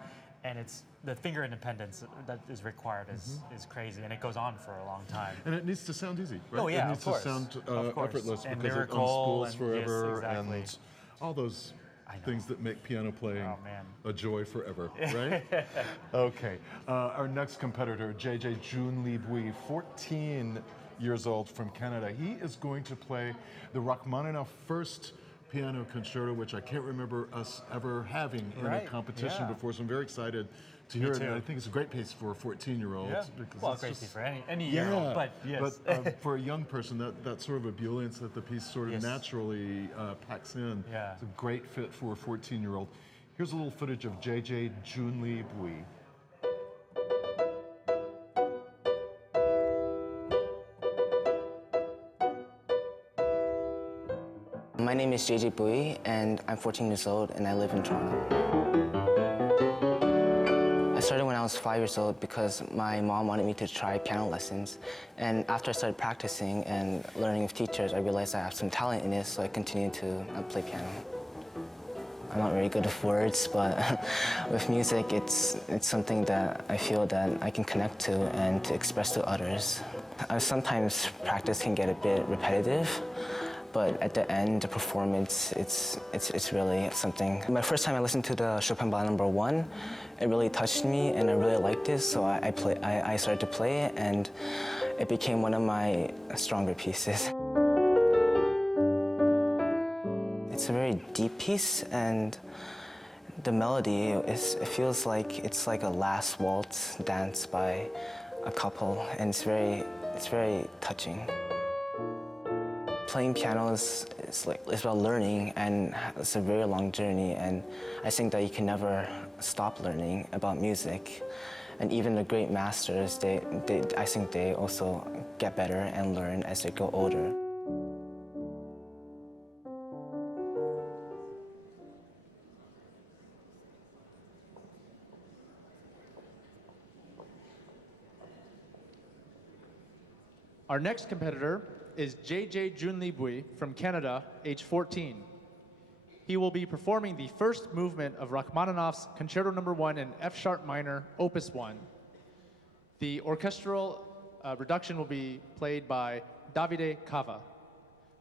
and it's the finger independence that is required is crazy, and it goes on for a long time. And it needs to sound easy, right? Oh yeah, it needs of course. to sound Of course. effortless And because lyrical it unspools forever, yes, exactly. and all those things that make piano playing a joy forever, right? Okay. Our next competitor, J Jun Li Bui, 14 years old from Canada. He is going to play the Rachmaninoff first piano concerto, which I can't remember us ever having in a competition before, so I'm very excited to hear it. And I think it's a great piece for a 14-year-old. Yeah. Well, great piece for any year-old, but yes. But for a young person, that sort of ebullience that the piece sort of naturally packs in, it's a great fit for a 14-year-old. Here's a little footage of J Jun Li Bui. My name is J Bui, and I'm 14 years old, and I live in Toronto. I started when I was 5 years old because my mom wanted me to try piano lessons. And after I started practicing and learning with teachers, I realized I have some talent in it, so I continued to play piano. I'm not very good with words, but with music, it's something that I feel that I can connect to and to express to others. Sometimes practice can get a bit repetitive, but at the end, the performance, it's really something. My first time I listened to the Chopin Ballet No. 1, it really touched me, and I really liked it, so I started to play it, and it became one of my stronger pieces. It's a very deep piece, and the melody, it feels like it's like a last waltz dance by a couple, and it's very touching. Playing piano is about learning, and it's a very long journey, and I think that you can never stop learning about music. And even the great masters, I think they also get better and learn as they grow older. Our next competitor is J Jun Li Bui from Canada, age 14. He will be performing the first movement of Rachmaninoff's Concerto No. 1 in F-sharp minor, Opus 1. The orchestral reduction will be played by Davide Cava.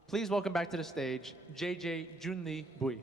Please welcome back to the stage, J Jun Li Bui.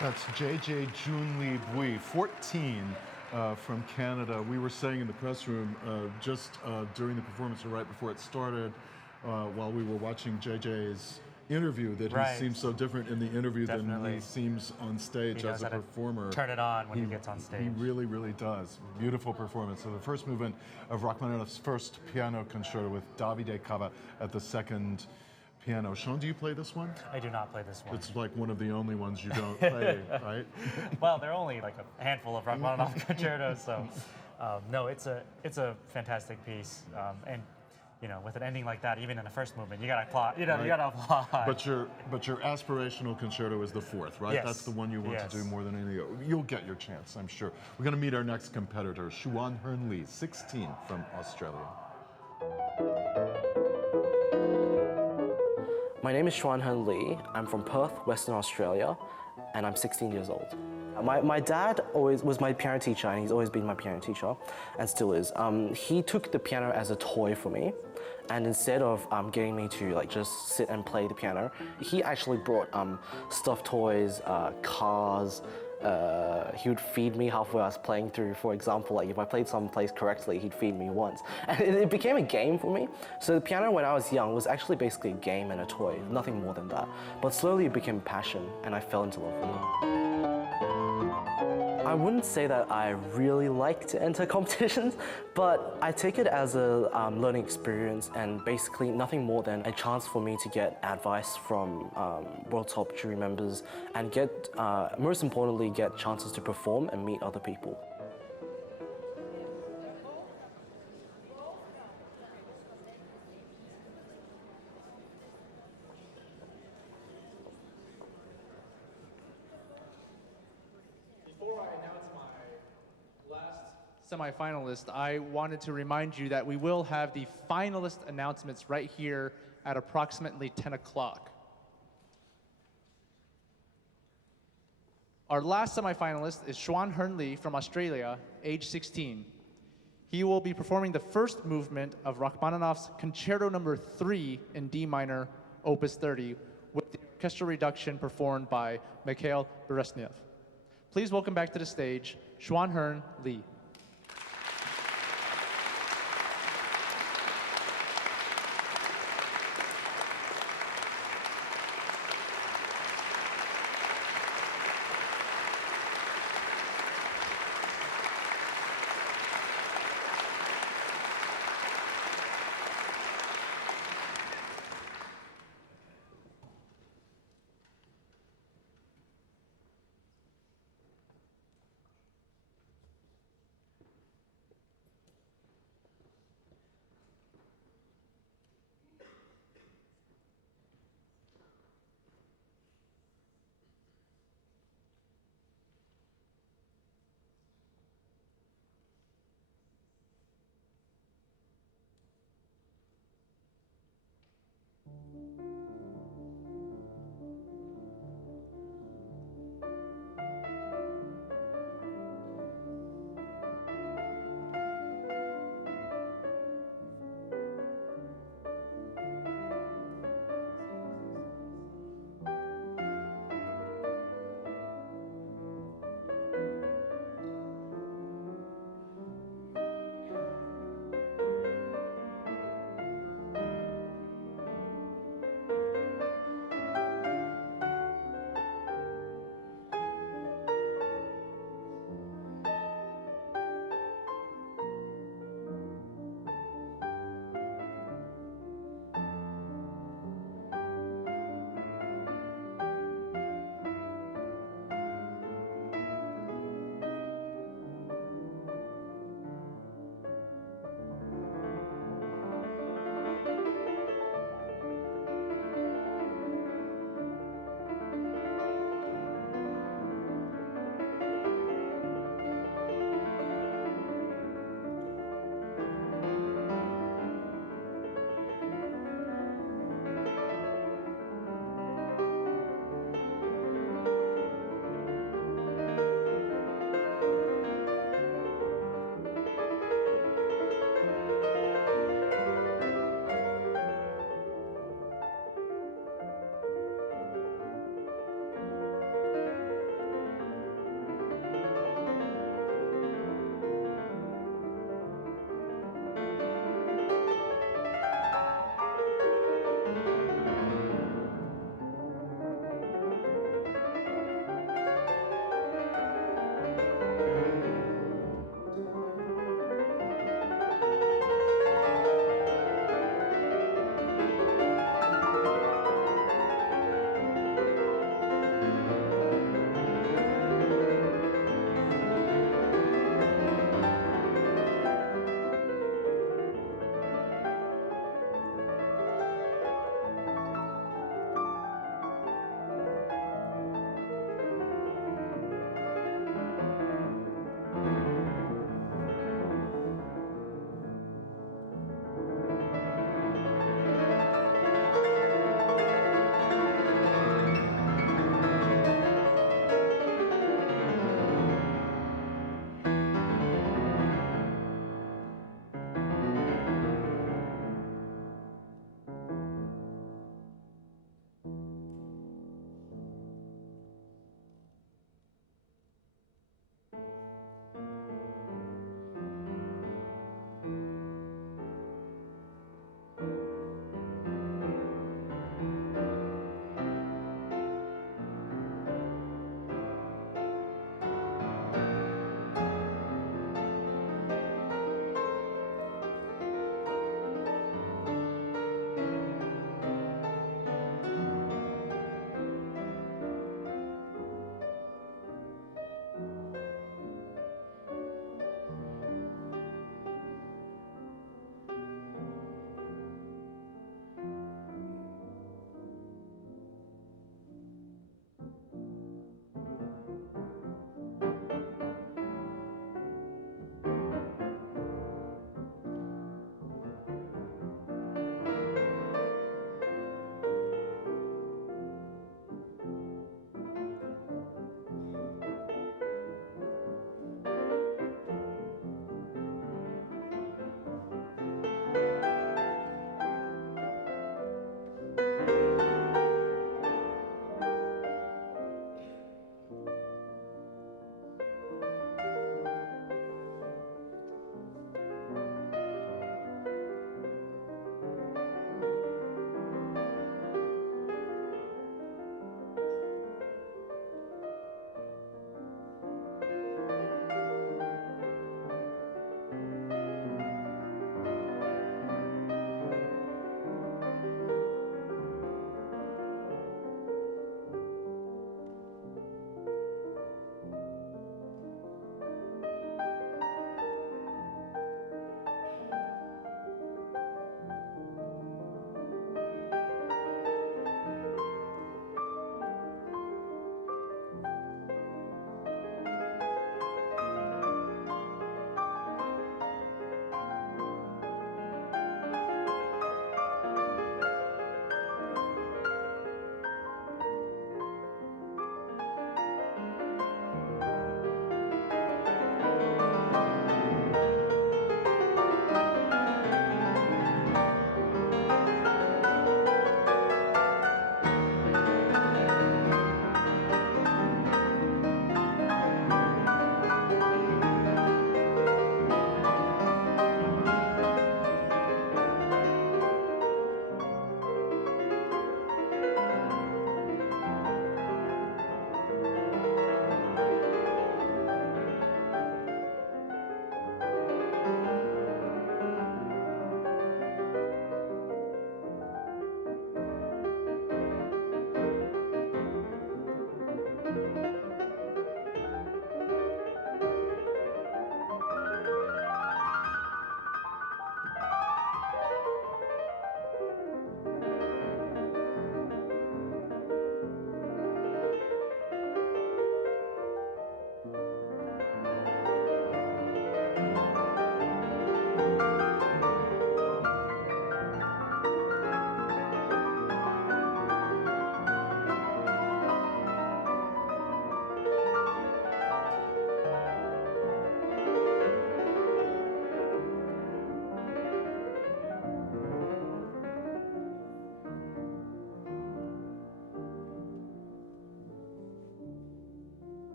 That's J Jun Li Bui, 14 from Canada. We were saying in the press room just during the performance or right before it started, while we were watching JJ's interview, that he seems so different in the interview than he seems on stage as a performer. Turn it on when he gets on stage. He really, really does. Beautiful performance. So the first movement of Rachmaninoff's first piano concerto with Davide Cava at the second piano. Sean, do you play this one? I do not play this one. It's like one of the only ones you don't play, right? Well, there are only like a handful of Rachmaninoff concertos, so no, it's a fantastic piece, and you know, with an ending like that, even in the first movement, you gotta applaud. You gotta applaud. But your aspirational concerto is the fourth, right? Yes. That's the one you want to do more than any other. You'll get your chance, I'm sure. We're going to meet our next competitor, Chuan-Harn Lee, 16 from Australia. My name is Shuan-Harn Lee. I'm from Perth, Western Australia, and I'm 16 years old. My dad always was my piano teacher, and he's always been my piano teacher, and still is. He took the piano as a toy for me, and instead of getting me to like just sit and play the piano, he actually brought stuffed toys, cars. He would feed me halfway I was playing through. For example, like if I played some place correctly, he'd feed me once. And it became a game for me. So the piano when I was young was actually basically a game and a toy, nothing more than that. But slowly it became passion, and I fell into love with it. I wouldn't say that I really like to enter competitions, but I take it as a learning experience and basically nothing more than a chance for me to get advice from world top jury members and get, most importantly, get chances to perform and meet other people. Semifinalist, I wanted to remind you that we will have the finalist announcements right here at approximately 10 o'clock. Our last semifinalist is Shuan Hern Lee from Australia, age 16. He will be performing the first movement of Rachmaninoff's Concerto No. 3 in D minor, Opus 30, with the orchestral reduction performed by Mikhail Beresnev. Please welcome back to the stage, Shuan Hern Lee.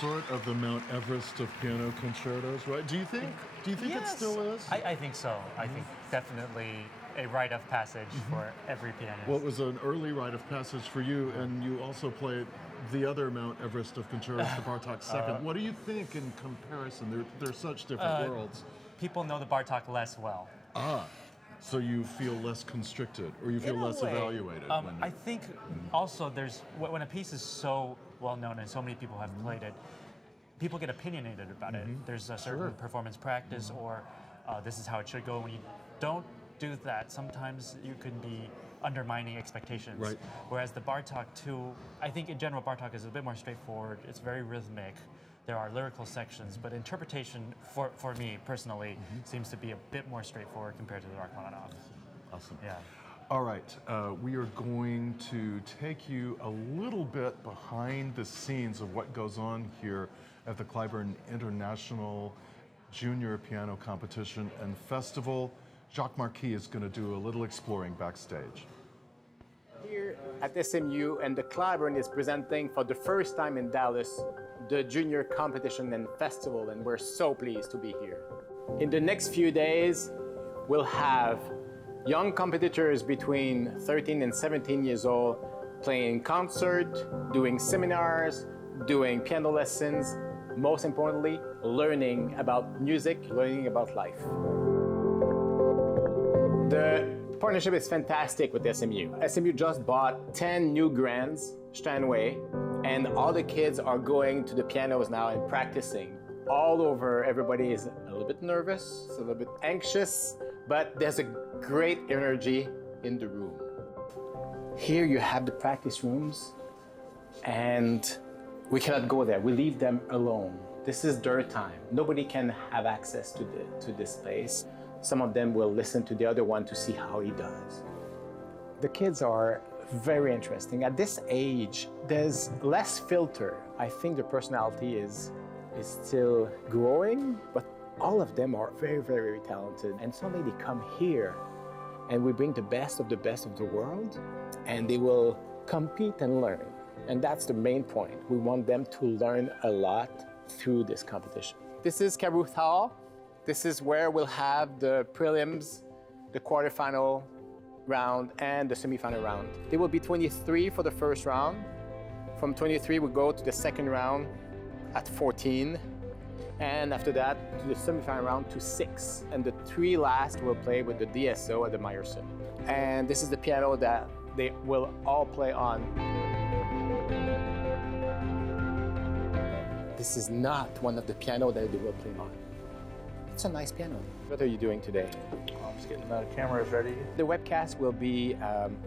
sort of the Mount Everest of piano concertos, right? Do you think it still is? I think so. I think definitely a rite of passage for every pianist. Well, it was an early rite of passage for you, and you also played the other Mount Everest of concertos, the Bartók Second. What do you think in comparison? They're such different worlds. People know the Bartók less well. So you feel less constricted, or you feel less evaluated? I think also when a piece is so well known and so many people have played it, people get opinionated about it. There's a certain performance practice, or this is how it should go. When you don't do that, sometimes you can be undermining expectations. Right. Whereas the Bartók too, I think in general Bartók is a bit more straightforward. It's very rhythmic. There are lyrical sections, but interpretation, for me personally, seems to be a bit more straightforward compared to the Rachmaninoff. Awesome. Yeah. All right, we are going to take you a little bit behind the scenes of what goes on here at the Cliburn International Junior Piano Competition and Festival. Jacques Marquis is going to do a little exploring backstage. Here at SMU, and the Cliburn is presenting for the first time in Dallas the Junior Competition and Festival, and we're so pleased to be here. In the next few days, we'll have young competitors between 13 and 17 years old playing concert, doing seminars, doing piano lessons, most importantly, learning about music, learning about life. The partnership is fantastic with SMU. SMU just bought 10 new grands, Steinway, and all the kids are going to the pianos now and practicing. All over, everybody is a little bit nervous, a little bit anxious, but there's a great energy in the room. Here you have the practice rooms, and we cannot go there. We leave them alone. This is their time. Nobody can have access to this space. Some of them will listen to the other one to see how he does. The kids are very interesting. At this age, there's less filter. I think the personality is still growing, but all of them are very, very talented. And suddenly they come here, and we bring the best of the world, and they will compete and learn. And that's the main point. We want them to learn a lot through this competition. This is Caruth Hall. This is where we'll have the prelims, the quarterfinal round, and the semifinal round. There will be 23 for the first round. From 23, we go to the second round at 14. And after that, to the semifinal round to 6. And the 3 last will play with the DSO at the Meyerson. And this is the piano that they will all play on. This is not one of the piano that they will play on. It's a nice piano. What are you doing today? I'm just getting the cameras ready. The webcast will be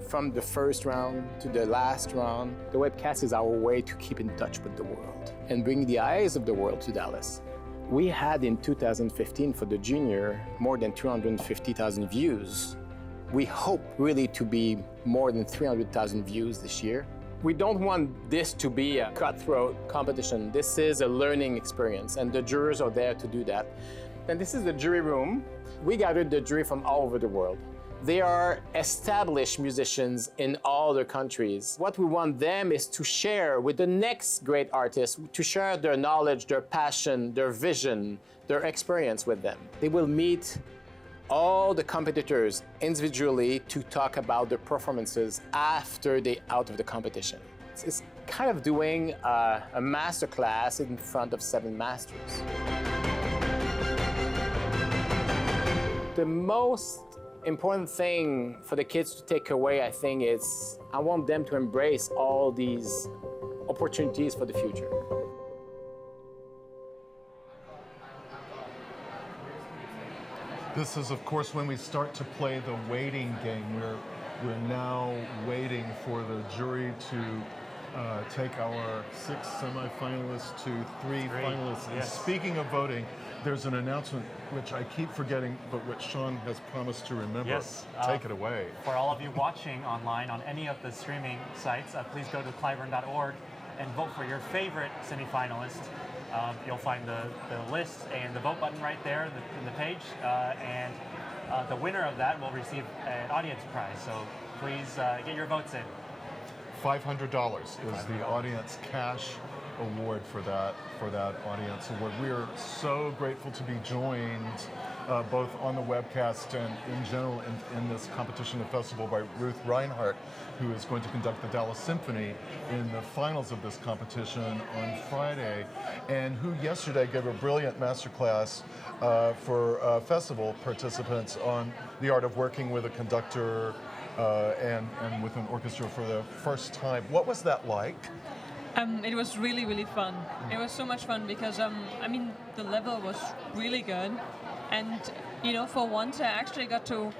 from the first round to the last round. The webcast is our way to keep in touch with the world and bring the eyes of the world to Dallas. We had in 2015 for the junior more than 250,000 views. We hope really to be more than 300,000 views this year. We don't want this to be a cutthroat competition. This is a learning experience, and the jurors are there to do that. And this is the jury room. We gathered the jury from all over the world. They are established musicians in all their countries. What we want them is to share with the next great artists, to share their knowledge, their passion, their vision, their experience with them. They will meet all the competitors individually to talk about their performances after they're out of the competition. It's kind of doing a master class in front of 7 masters. The most important thing for the kids to take away, I think, is I want them to embrace all these opportunities for the future. This is, of course, when we start to play the waiting game. We're now waiting for the jury to take our 6 semifinalists to 3 finalists. And speaking of voting, there's an announcement which I keep forgetting, but which Sean has promised to remember. Yes. Take it away. For all of you watching online on any of the streaming sites, please go to cliburn.org and vote for your favorite semifinalist. You'll find the list and the vote button right there in the page. And the winner of that will receive an audience prize. So please get your votes in. $500 is the audience cash award for that audience award. We are so grateful to be joined both on the webcast and in general in this competition and festival by Ruth Reinhardt, who is going to conduct the Dallas Symphony in the finals of this competition on Friday, and who yesterday gave a brilliant masterclass for festival participants on the art of working with a conductor and with an orchestra for the first time. What was that like? It was really, really fun. It was so much fun because, I mean, the level was really good. And, you know, for once I actually got to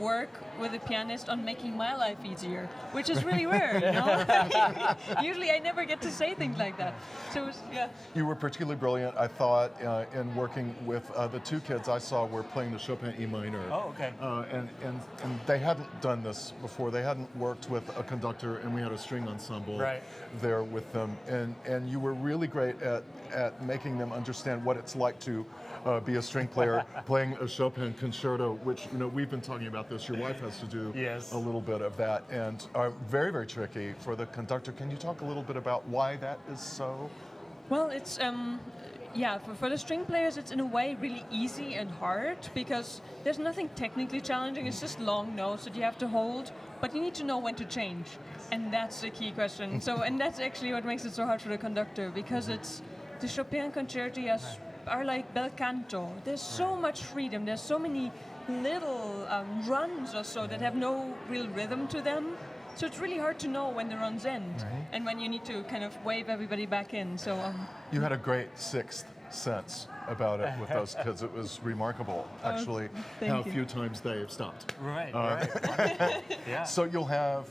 work with a pianist on making my life easier, which is really rare, you know? Usually I never get to say things like that. So, it was, yeah. You were particularly brilliant, I thought, in working with the two kids I saw were playing the Chopin E minor. Oh, okay. And they hadn't done this before. They hadn't worked with a conductor, and we had a string ensemble there with them. And you were really great at making them understand what it's like to be a string player playing a Chopin concerto, which, you know, we've been talking about this. Your wife has to do a little bit of that, and very, very tricky for the conductor. Can you talk a little bit about why that is so? Well, it's, yeah, for the string players, it's in a way really easy and hard because there's nothing technically challenging. It's just long notes that you have to hold, but you need to know when to change. And that's the key question. So, and that's actually what makes it so hard for the conductor, because it's, the Chopin concerti are like bel canto. There's so much freedom. There's so many little runs or so that have no real rhythm to them. So it's really hard to know when the runs end and when you need to kind of wave everybody back in. So you had a great sixth sense about it with those kids. It was remarkable, actually, how few times they've stopped. Right. Yeah. So you'll have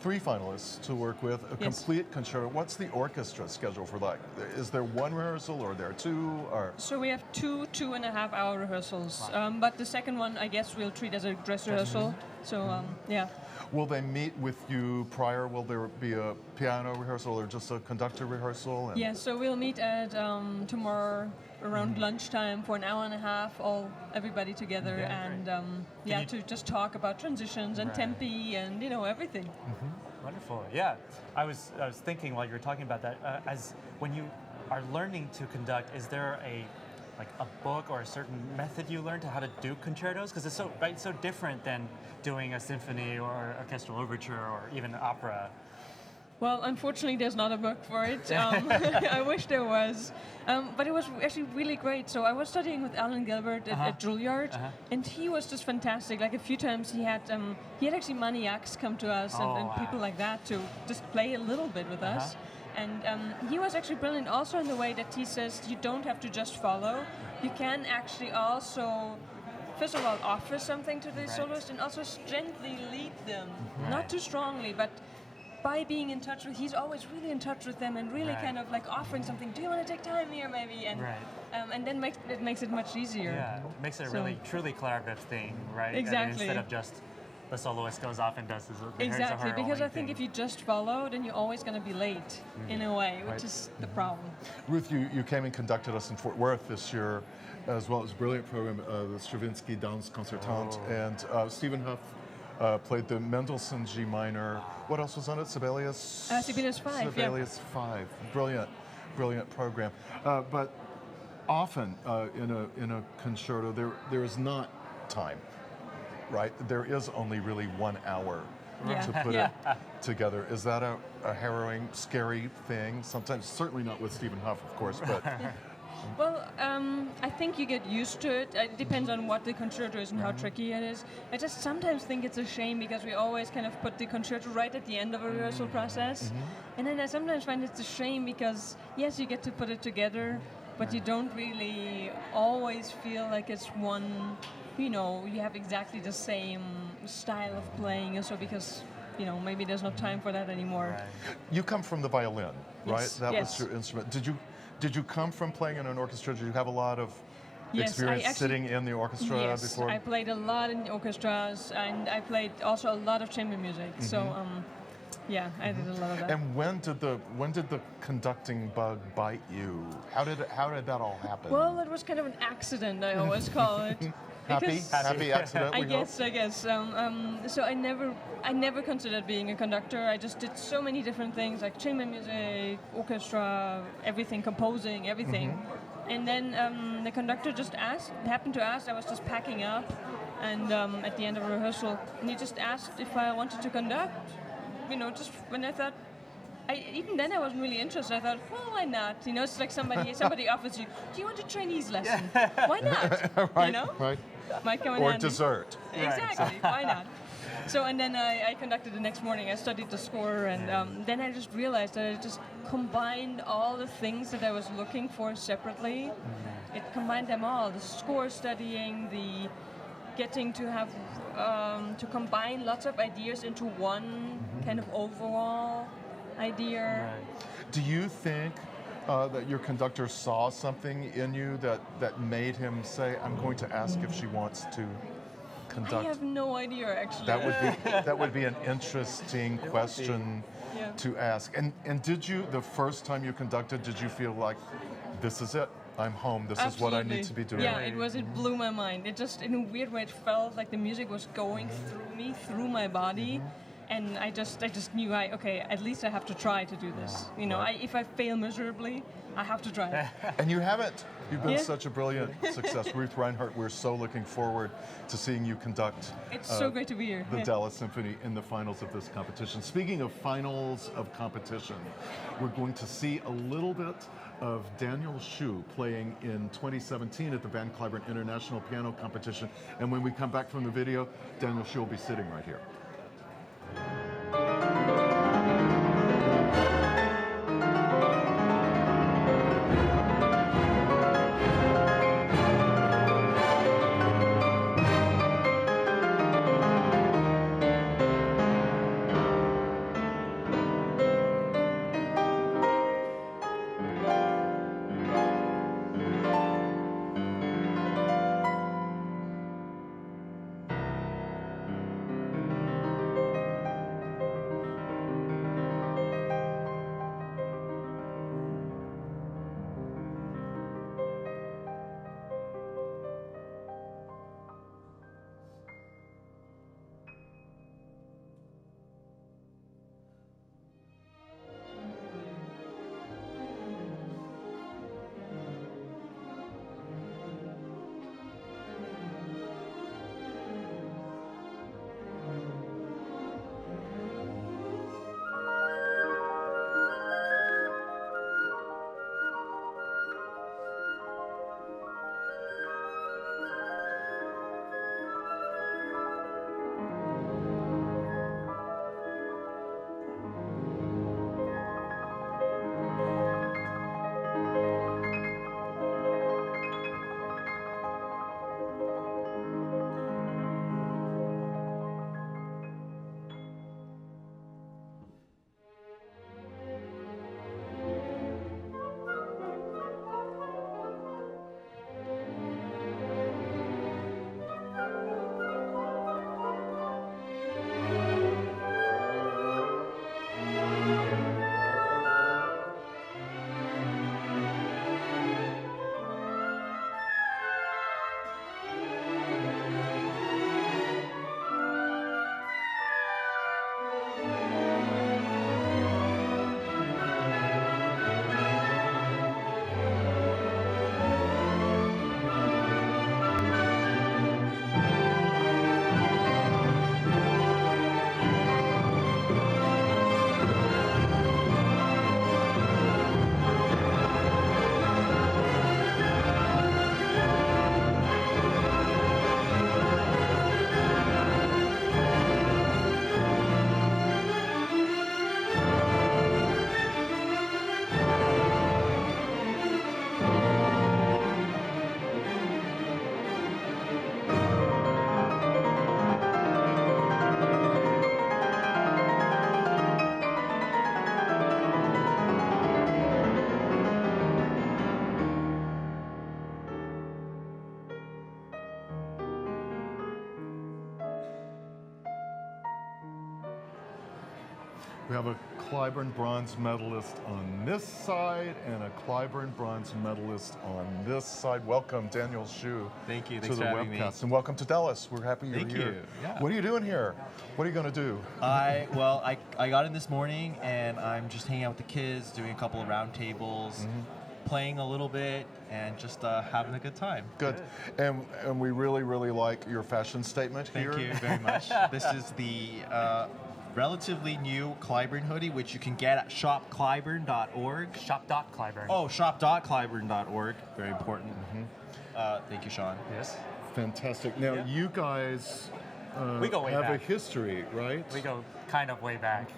3 finalists to work with, a complete concerto. What's the orchestra schedule for that? Is there one rehearsal, or are there 2? Or? So we have 2.5-hour rehearsals, but the second one I guess we'll treat as a dress rehearsal. So yeah. Will they meet with you prior? Will there be a piano rehearsal or just a conductor rehearsal? Yeah, so we'll meet at tomorrow around lunchtime for an hour and a half, everybody together, and to just talk about transitions and tempi and, you know, everything. Wonderful. Yeah, I was thinking while you were talking about that, as when you are learning to conduct, is there a book or a certain method you learn to how to do concertos? Because it's so different than doing a symphony or orchestral overture or even opera. Well, unfortunately, there's not a book for it. I wish there was. But it was actually really great. So I was studying with Alan Gilbert at Juilliard, and he was just fantastic. Like a few times he had actually maniacs come to us and people like that to just play a little bit with us. And he was actually brilliant also in the way that he says you don't have to just follow. You can actually also, first of all, offer something to the soloist and also gently lead them. Not too strongly, but by being in touch with, he's always really in touch with them and really kind of like offering something. Do you want to take time here maybe? And then it makes it much easier. Yeah, it makes it a really, truly collaborative thing, right? Exactly. I mean, instead of just the soloist goes off and does his exactly, because I think if you just follow, then you're always going to be late in a way, which is the problem. Ruth, you came and conducted us in Fort Worth this year, as well as a brilliant program, the Stravinsky Danse Concertante, and Stephen Huff played the Mendelssohn G minor. What else was on it? Sibelius? Sibelius 5, Sibelius 5. Brilliant program. But often in a concerto, there is not time. Right? There is only really 1 hour to put it together. Is that a harrowing, scary thing? Sometimes, certainly not with Stephen Huff, of course, but... Well, I think you get used to it. It depends on what the concerto is and how tricky it is. I just sometimes think it's a shame because we always kind of put the concerto right at the end of a rehearsal process. And then I sometimes find it's a shame because, yes, you get to put it together, but you don't really always feel like it's one... You know, you have exactly the same style of playing, and so because, you know, maybe there's no time for that anymore. You come from the violin, right? Yes. That was your instrument. Did you come from playing in an orchestra? Did you have a lot of experience sitting in the orchestra before? I played a lot in orchestras, and I played also a lot of chamber music. So Yeah, I did a lot of that. And when did the conducting bug bite you? How did that all happen? Well, it was kind of an accident, I always call it. Happy accident. I guess. So I never considered being a conductor. I just did so many different things, like chamber music, orchestra, everything, composing, everything. And then the conductor just happened to ask. I was just packing up, and at the end of a rehearsal, and he just asked if I wanted to conduct. You know, just when I thought. Even then I wasn't really interested. I thought, well, why not? You know, it's like somebody offers you, do you want a Chinese lesson? Why not? Right, you know? right. Might come in Or handy. dessert. Exactly. Why not? So, and then I conducted the next morning. I studied the score, and then I just realized that I just combined all the things that I was looking for separately. It combined them all: the score studying, the getting to have to combine lots of ideas into one kind of overall idea. Do you think that your conductor saw something in you that made him say, "I'm going to ask if she wants to conduct"? I have no idea, actually. That would be an interesting question to ask. And did you, the first time you conducted, did you feel like, this is it? I'm home. This is what I need to be doing. Yeah, it blew my mind. It just, in a weird way, it felt like the music was going through me, through my body. And I just knew, okay, at least I have to try to do this. You know, if I fail miserably, I have to try. And you haven't. You've been such a brilliant success. Ruth Reinhardt, we're so looking forward to seeing you conduct It's so great to be here. the Dallas Symphony in the finals of this competition. Speaking of finals of competition, we're going to see a little bit of Daniel Shu playing in 2017 at the Van Cliburn International Piano Competition. And when we come back from the video, Daniel Shu will be sitting right here. We have a Cliburn bronze medalist on this side and a Cliburn bronze medalist on this side. Welcome, Daniel Shu. Thank you. To Thanks the for having webcast. me. And welcome to Dallas. We're happy you're Thank here. you. Yeah. What are you doing here? What are you going to do? I got in this morning and I'm just hanging out with the kids, doing a couple of round tables, playing a little bit, and just having a good time. Good. And we really, really like your fashion statement here. Thank you very much. This is the relatively new Cliburn hoodie, which you can get at shopcliburn.org. Shop.cliburn. Oh, shop.cliburn.org. Very important. Thank you, Sean. Yes. Fantastic. Now, you guys We go way have back. a history, right? We go kind of way back.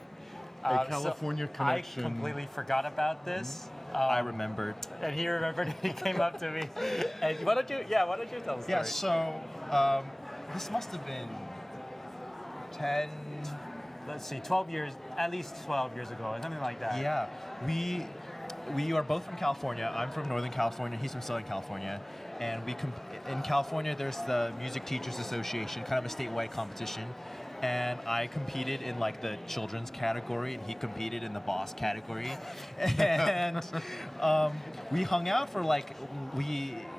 A California connection. I completely forgot about this. I remembered. And he remembered. He came up to me. And why don't you tell the story? Yeah. So this must have been 10. Let's see, 12 years, at least 12 years ago, something like that. Yeah, we are both from California. I'm from Northern California. He's from Southern California, and in California there's the Music Teachers Association, kind of a statewide competition. And I competed in like the children's category, and he competed in the boss category. And we hung out for like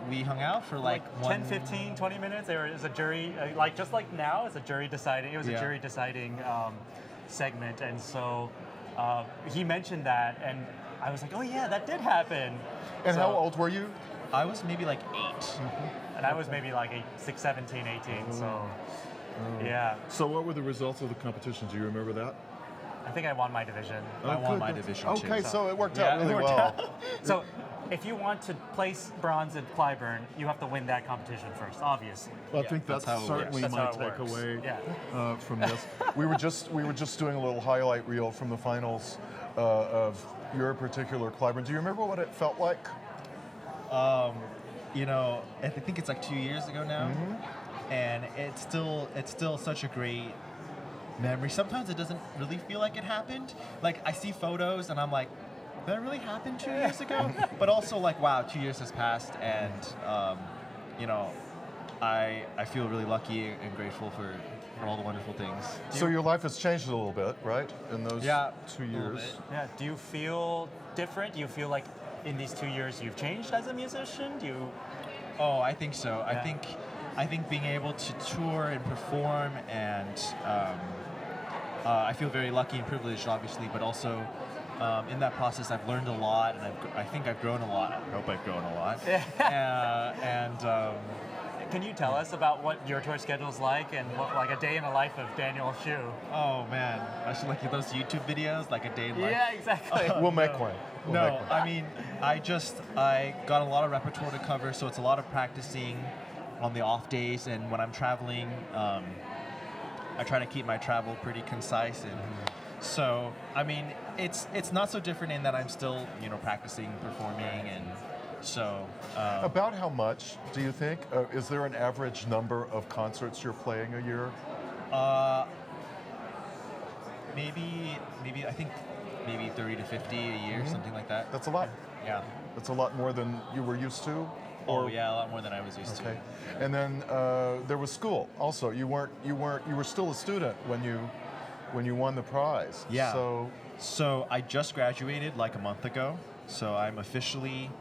like 10, 15, 20 minutes. There was a jury, like just like now, it's a jury deciding. It was a jury deciding segment, and so he mentioned that, and I was like, oh yeah, that did happen. And how old were you? I was maybe like 8. And I was maybe like 17, 18, so yeah. So what were the results of the competition? Do you remember that? I think I won my division. I won my division too. Okay, so it worked out really well. So if you want to place bronze at Cliburn, you have to win that competition first, obviously. Well, I think that's certainly my takeaway from this. We were just doing a little highlight reel from the finals of your particular Cliburn. Do you remember what it felt like? You know, I think it's like 2 years ago now, and it's still such a great memory. Sometimes it doesn't really feel like it happened. Like I see photos and I'm like, did that really happen 2 years ago? But also like, wow, 2 years has passed, and you know, I feel really lucky and grateful for all the wonderful things. So your life has changed a little bit, right? In those 2 years. Yeah. Do you feel different? Do you feel like in these 2 years you've changed as a musician? Do you? Oh, I think so. Yeah. I think being able to tour and perform, and I feel very lucky and privileged, obviously, but also in that process I've learned a lot, and I think I've grown a lot. I hope I've grown a lot. Can you tell us about what your tour schedule is like, and what, like a day in the life of Daniel Shu? Oh man, I should look at those YouTube videos, like a day in life. Yeah, exactly. We'll make one. I mean, I got a lot of repertoire to cover, so it's a lot of practicing on the off days, and when I'm traveling, I try to keep my travel pretty concise, and so I mean, it's not so different in that I'm still, you know, practicing, performing, and so. About how much do you think? Is there an average number of concerts you're playing a year? Maybe I think maybe 30 to 50 a year, something like that. That's a lot. Yeah. That's a lot more than you were used to. Oh yeah, a lot more than I was used to. And then there was school. Also, you were still a student when you won the prize. Yeah. So I just graduated like a month ago. So I'm officially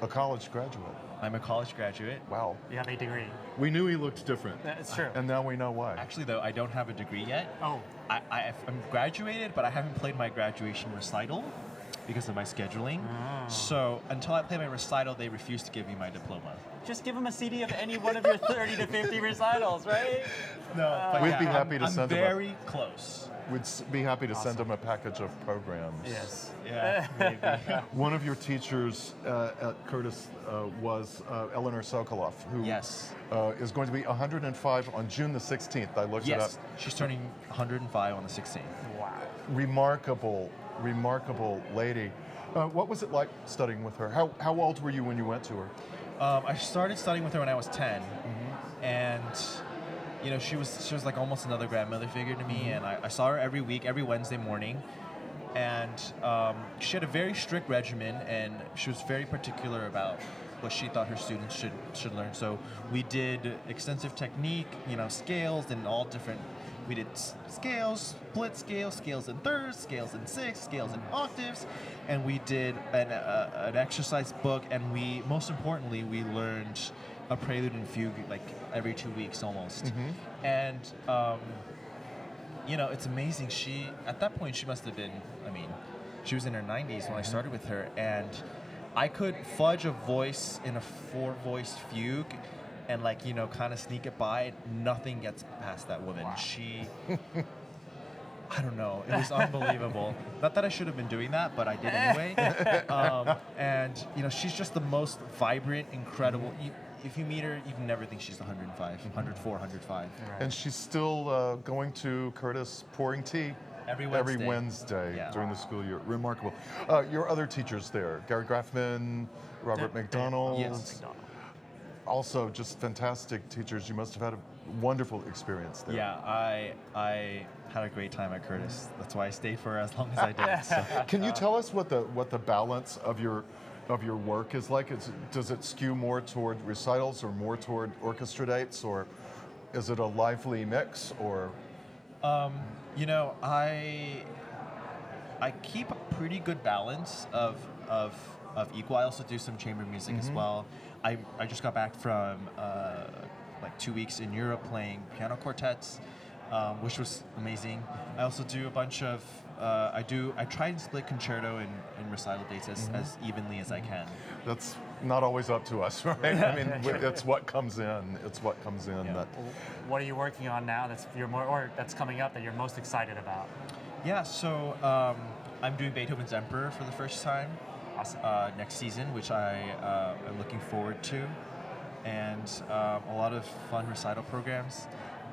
a college graduate. I'm a college graduate. Wow. You have a degree. We knew he looked different. That's true. And now we know why. Actually, though, I don't have a degree yet. Oh. I'm graduated, but I haven't played my graduation recital because of my scheduling. Oh. So until I play my recital, they refuse to give me my diploma. Just give him a CD of any one of your 30 to 50 recitals, right? No, but we'd be happy to send him. Very close. We'd be happy to send him a package of programs. Yes. Yeah, maybe. One of your teachers at Curtis was Eleanor Sokoloff, who is going to be 105 on June the 16th. I looked it up. She's turning 105 on the 16th. Wow. Remarkable lady. What was it like studying with her? How old were you when you went to her? I started studying with her when I was 10, and you know, she was like almost another grandmother figure to me, and I saw her every week, every Wednesday morning, and she had a very strict regimen, and she was very particular about what she thought her students should learn. So we did extensive technique, you know, scales and all different We did scales, split scales, scales in thirds, scales in sixths, scales in octaves, and we did an exercise book, and most importantly, we learned a prelude and fugue like every 2 weeks almost. And it's amazing. At that point, she must have been, she was in her 90s when I started with her, and I could fudge a voice in a 4-voiced fugue and kind of sneak it by. Nothing gets past that woman. She, I don't know, it was unbelievable. Not that I should have been doing that, but I did anyway. And she's just the most vibrant, incredible. If you meet her, you'd never think she's 105, 104, 105. And she's still going to Curtis pouring tea every Wednesday during the school year. Remarkable. Your other teachers there, Gary Grafman, Robert McDonald. Yes. Also just fantastic teachers. You must have had a wonderful experience there. Yeah, I had a great time at Curtis. That's why I stayed for as long as I did. So. Can you tell us what the balance of your work is like? Does it skew more toward recitals or more toward orchestra dates, or is it a lively mix? Or I keep a pretty good balance of equal. I also do some chamber music as well. I just got back from 2 weeks in Europe playing piano quartets, which was amazing. I also do a bunch of I try and split concerto and recital dates as evenly as I can. That's not always up to us, right? I mean, it's what comes in. It's what comes in. Yeah. What are you working on now that's coming up that you're most excited about? Yeah, so I'm doing Beethoven's Emperor for the first time. Awesome. Next season, which I am looking forward to, and a lot of fun recital programs.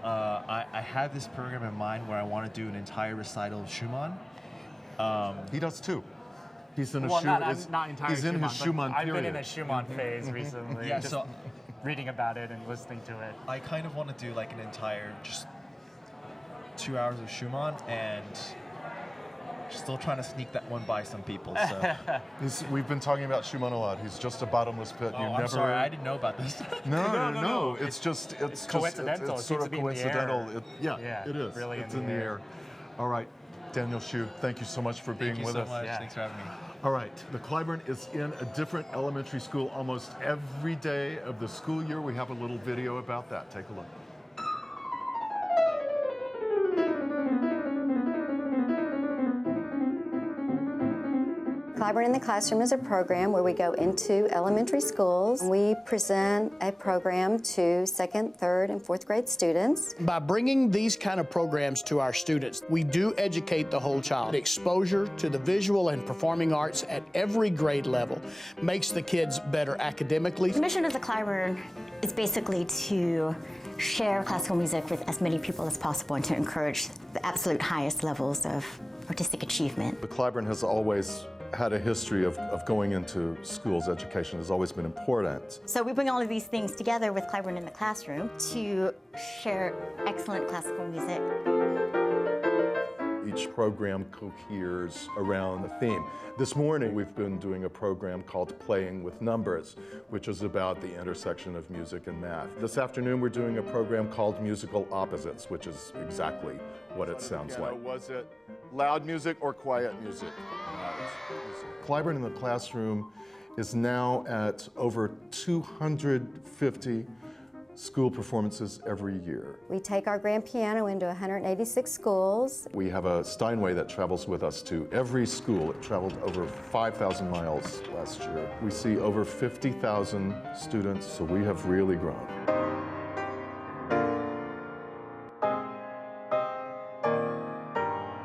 I have this program in mind where I want to do an entire recital of Schumann. He does too. He's in a not entirely. He's in his Schumann period. I've been in a Schumann phase recently. Yeah, just so reading about it and listening to it. I kind of want to do like an entire just 2 hours of Schumann, and still trying to sneak that one by some people. So we've been talking about Schumann a lot. He's just a bottomless pit. I'm sorry, I didn't know about this. No. It's coincidental. It's sort of coincidental. It is. Really it's in the air. All right, Daniel Hsu, thank you so much for being with us. Thank you so much. Thanks for having me. All right, the Cliburn is in a different elementary school almost every day of the school year. We have a little video about that. Take a look. Cliburn in the Classroom is a program where we go into elementary schools. We present a program to second, third, and fourth grade students. By bringing these kind of programs to our students, we do educate the whole child. Exposure to the visual and performing arts at every grade level makes the kids better academically. The mission of the Cliburn is basically to share classical music with as many people as possible and to encourage the absolute highest levels of artistic achievement. The Cliburn has always had a history of going into schools. Education has always been important. So we bring all of these things together with Cliburn in the Classroom to share excellent classical music. Each program coheres around a theme. This morning we've been doing a program called Playing with Numbers, which is about the intersection of music and math. This afternoon we're doing a program called Musical Opposites, which is exactly what it sounds like. Was it loud music or quiet music? Cliburn in the Classroom is now at over 250 school performances every year. We take our grand piano into 186 schools. We have a Steinway that travels with us to every school. It traveled over 5,000 miles last year. We see over 50,000 students, so we have really grown.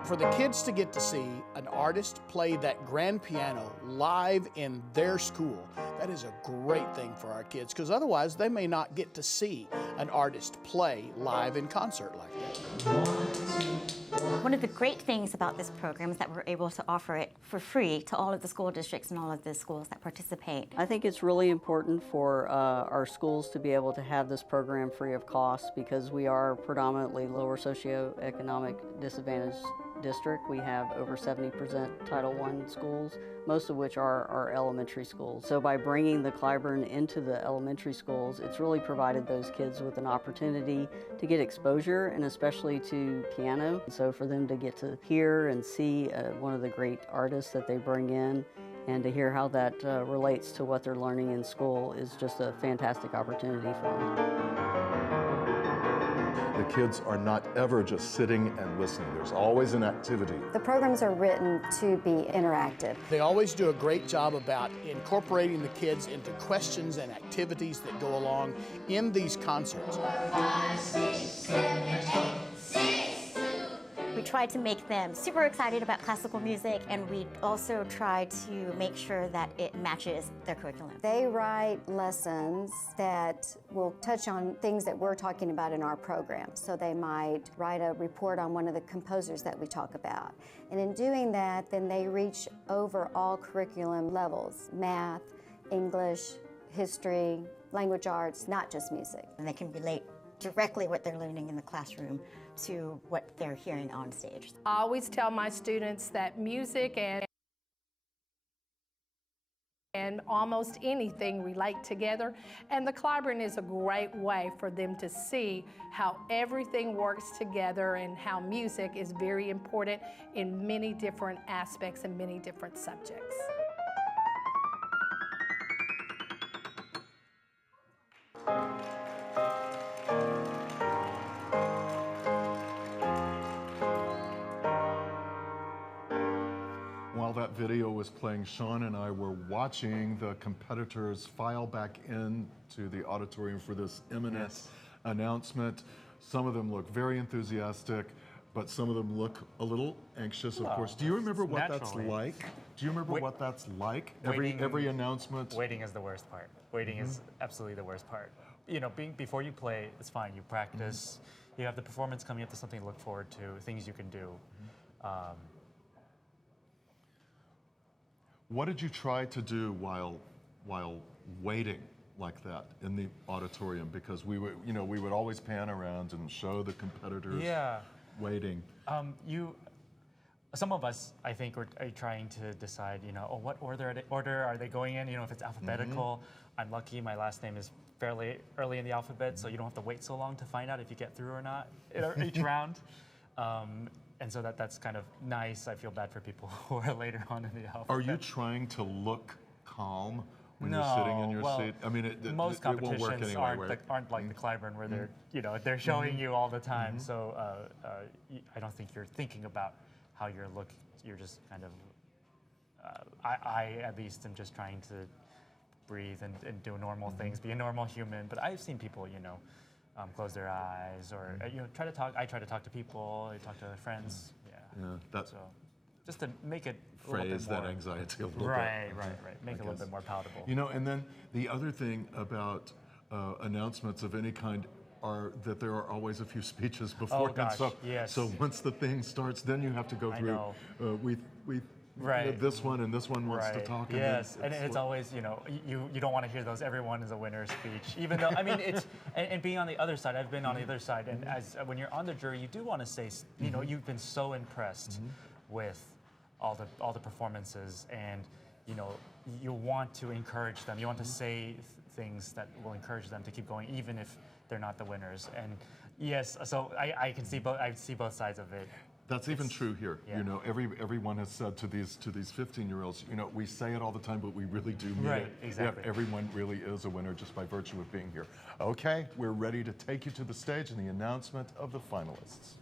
For the kids to get to see an artist play that grand piano live in their school, that is a great thing for our kids, because otherwise they may not get to see an artist play live in concert like that. One of the great things about this program is that we're able to offer it for free to all of the school districts and all of the schools that participate. I think it's really important for our schools to be able to have this program free of cost, because we are predominantly lower socioeconomic disadvantaged district. We have over 70% Title I schools, most of which are elementary schools. So by bringing the Cliburn into the elementary schools, it's really provided those kids with an opportunity to get exposure, and especially to piano. So for them to get to hear and see one of the great artists that they bring in, and to hear how that relates to what they're learning in school is just a fantastic opportunity for them. The kids are not ever just sitting and listening. There's always an activity. The programs are written to be interactive. They always do a great job about incorporating the kids into questions and activities that go along in these concerts. 5, 6, 7, 8, 6. We try to make them super excited about classical music, and we also try to make sure that it matches their curriculum. They write lessons that will touch on things that we're talking about in our program. So they might write a report on one of the composers that we talk about. And in doing that, then they reach over all curriculum levels: math, English, history, language arts, not just music. And they can relate directly what they're learning in the classroom to what they're hearing on stage. I always tell my students that music and almost anything relate together, and the Cliburn is a great way for them to see how everything works together and how music is very important in many different aspects and many different subjects. While that video was playing, Sean and I were watching the competitors file back into the auditorium for this imminent announcement. Some of them look very enthusiastic, but some of them look a little anxious, of course. Do you remember what that's like? Do you remember what that's like? Every announcement? Waiting is the worst part. Waiting is absolutely the worst part. You know, before you play, it's fine. You practice. You have the performance coming up to something to look forward to, things you can do. What did you try to do while waiting like that in the auditorium? Because we would always pan around and show the competitors waiting. Some of us, I think, are trying to decide, what order are they going in? If it's alphabetical. I'm lucky my last name is fairly early in the alphabet, so you don't have to wait so long to find out if you get through or not each round. And so that's kind of nice. I feel bad for people who are later on in the alphabet. Are you trying to look calm when you're sitting in your seat? I mean, most competitions won't work anyway, aren't like the Cliburn, where they're showing you all the time. So I don't think you're thinking about how you're looking. You're just kind of. I at least am just trying to breathe and do normal things, be a normal human. But I've seen people, close their eyes or try to talk. I try to talk to people. I talk to friends. So just to make it a little bit more, that anxiety a little bit. Right. Make it a little bit more palatable. And then the other thing about announcements of any kind are that there are always a few speeches before. Oh gosh, so once the thing starts, then you have to go through. This one and this one wants to talk. Yes, and it's always, you don't want to hear those everyone is a winner speech, even though, I mean, it's, and being on the other side, I've been on the other side, and when you're on the jury, you do want to say, you've been so impressed with all the performances, and, you want to encourage them, you want to say things that will encourage them to keep going, even if they're not the winners. And yes, so I see both sides of it. That's even true here. Everyone has said to these 15-year-olds, we say it all the time, but we really do mean it. Exactly. Everyone really is a winner just by virtue of being here. Okay, we're ready to take you to the stage and the announcement of the finalists.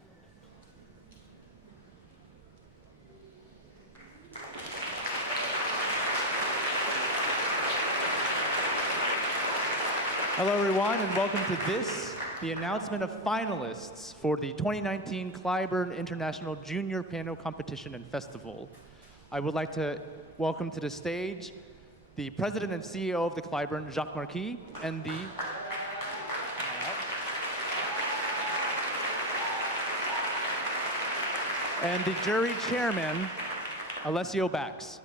Hello, everyone, and welcome to the announcement of finalists for the 2019 Cliburn International Junior Piano Competition and Festival. I would like to welcome to the stage the President and CEO of the Cliburn, Jacques Marquis, and the jury chairman, Alessio Bax.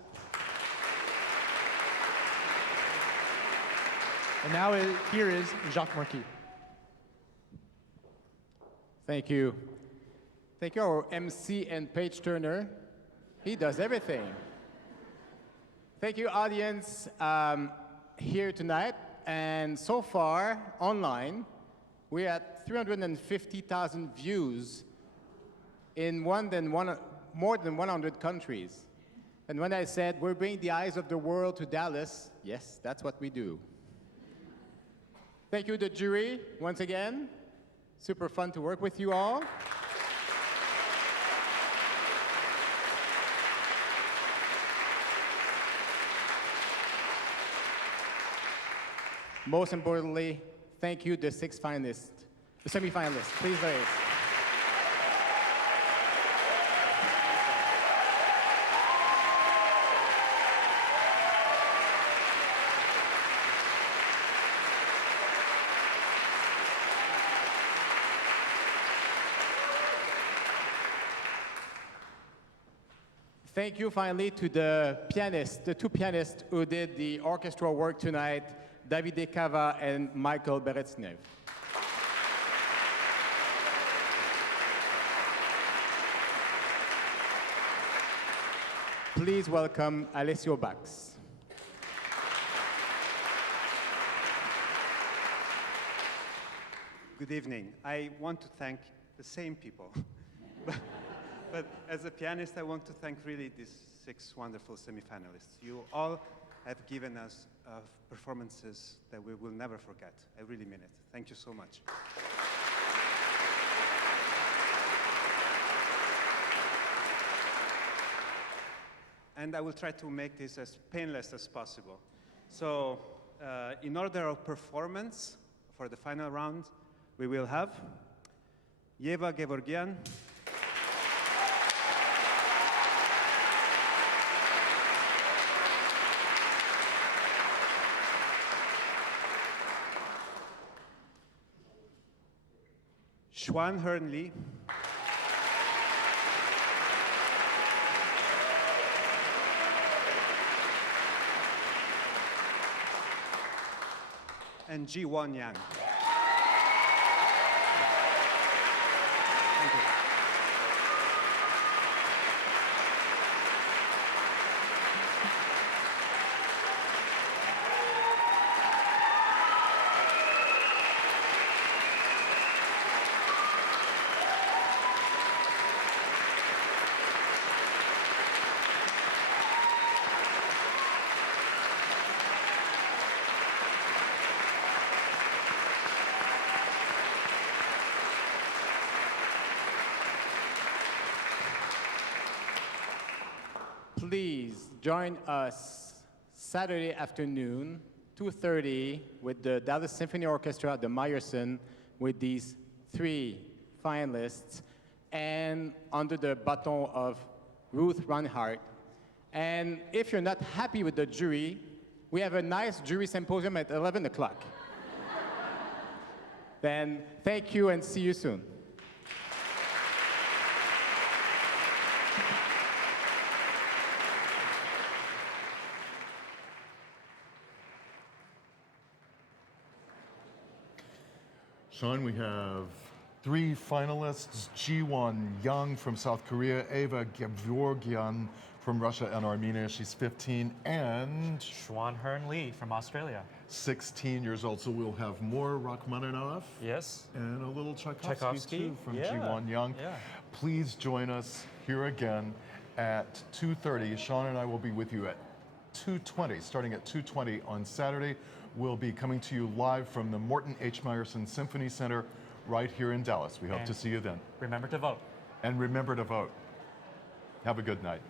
And now here is Jacques Marquis. Thank you. Thank you, our MC and page turner. He does everything. Thank you, audience, here tonight. And so far, online, we're at 350,000 views in more than 100 countries. And when I said we're bringing the eyes of the world to Dallas, yes, that's what we do. Thank you, the jury, once again. Super fun to work with you all. Most importantly, thank you, the 6 finalists, the semi-finalists. Please raise. Thank you finally to the pianists, the 2 pianists who did the orchestral work tonight, Davide Cava and Michael Beretsnev. Please welcome Alessio Bax. Good evening. I want to thank the same people. But as a pianist, I want to thank really these 6 wonderful semifinalists. You all have given us performances that we will never forget. I really mean it. Thank you so much. And I will try to make this as painless as possible. So, in order of performance for the final round, we will have Eva Gevorgyan, Chuan-Harn Lee, and JiWon Yang. Thank you. Please join us Saturday afternoon, 2:30, with the Dallas Symphony Orchestra at the Meyerson with these 3 finalists and under the baton of Ruth Reinhardt. And if you're not happy with the jury, we have a nice jury symposium at 11 o'clock. Then thank you and see you soon. Sean, we have 3 finalists: JiWon Yang from South Korea, Eva Gevorgyan from Russia and Armenia, she's 15, and Shuan-Harn Lee from Australia, 16 years old. So we'll have more Rachmaninoff. Yes. And a little Tchaikovsky too from JiWon Yang. Yeah. Please join us here again at 2:30. Sean and I will be with you at 2:20, starting at 2:20 on Saturday. We'll be coming to you live from the Morton H. Meyerson Symphony Center right here in Dallas. We hope to see you then. Remember to vote. And remember to vote. Have a good night.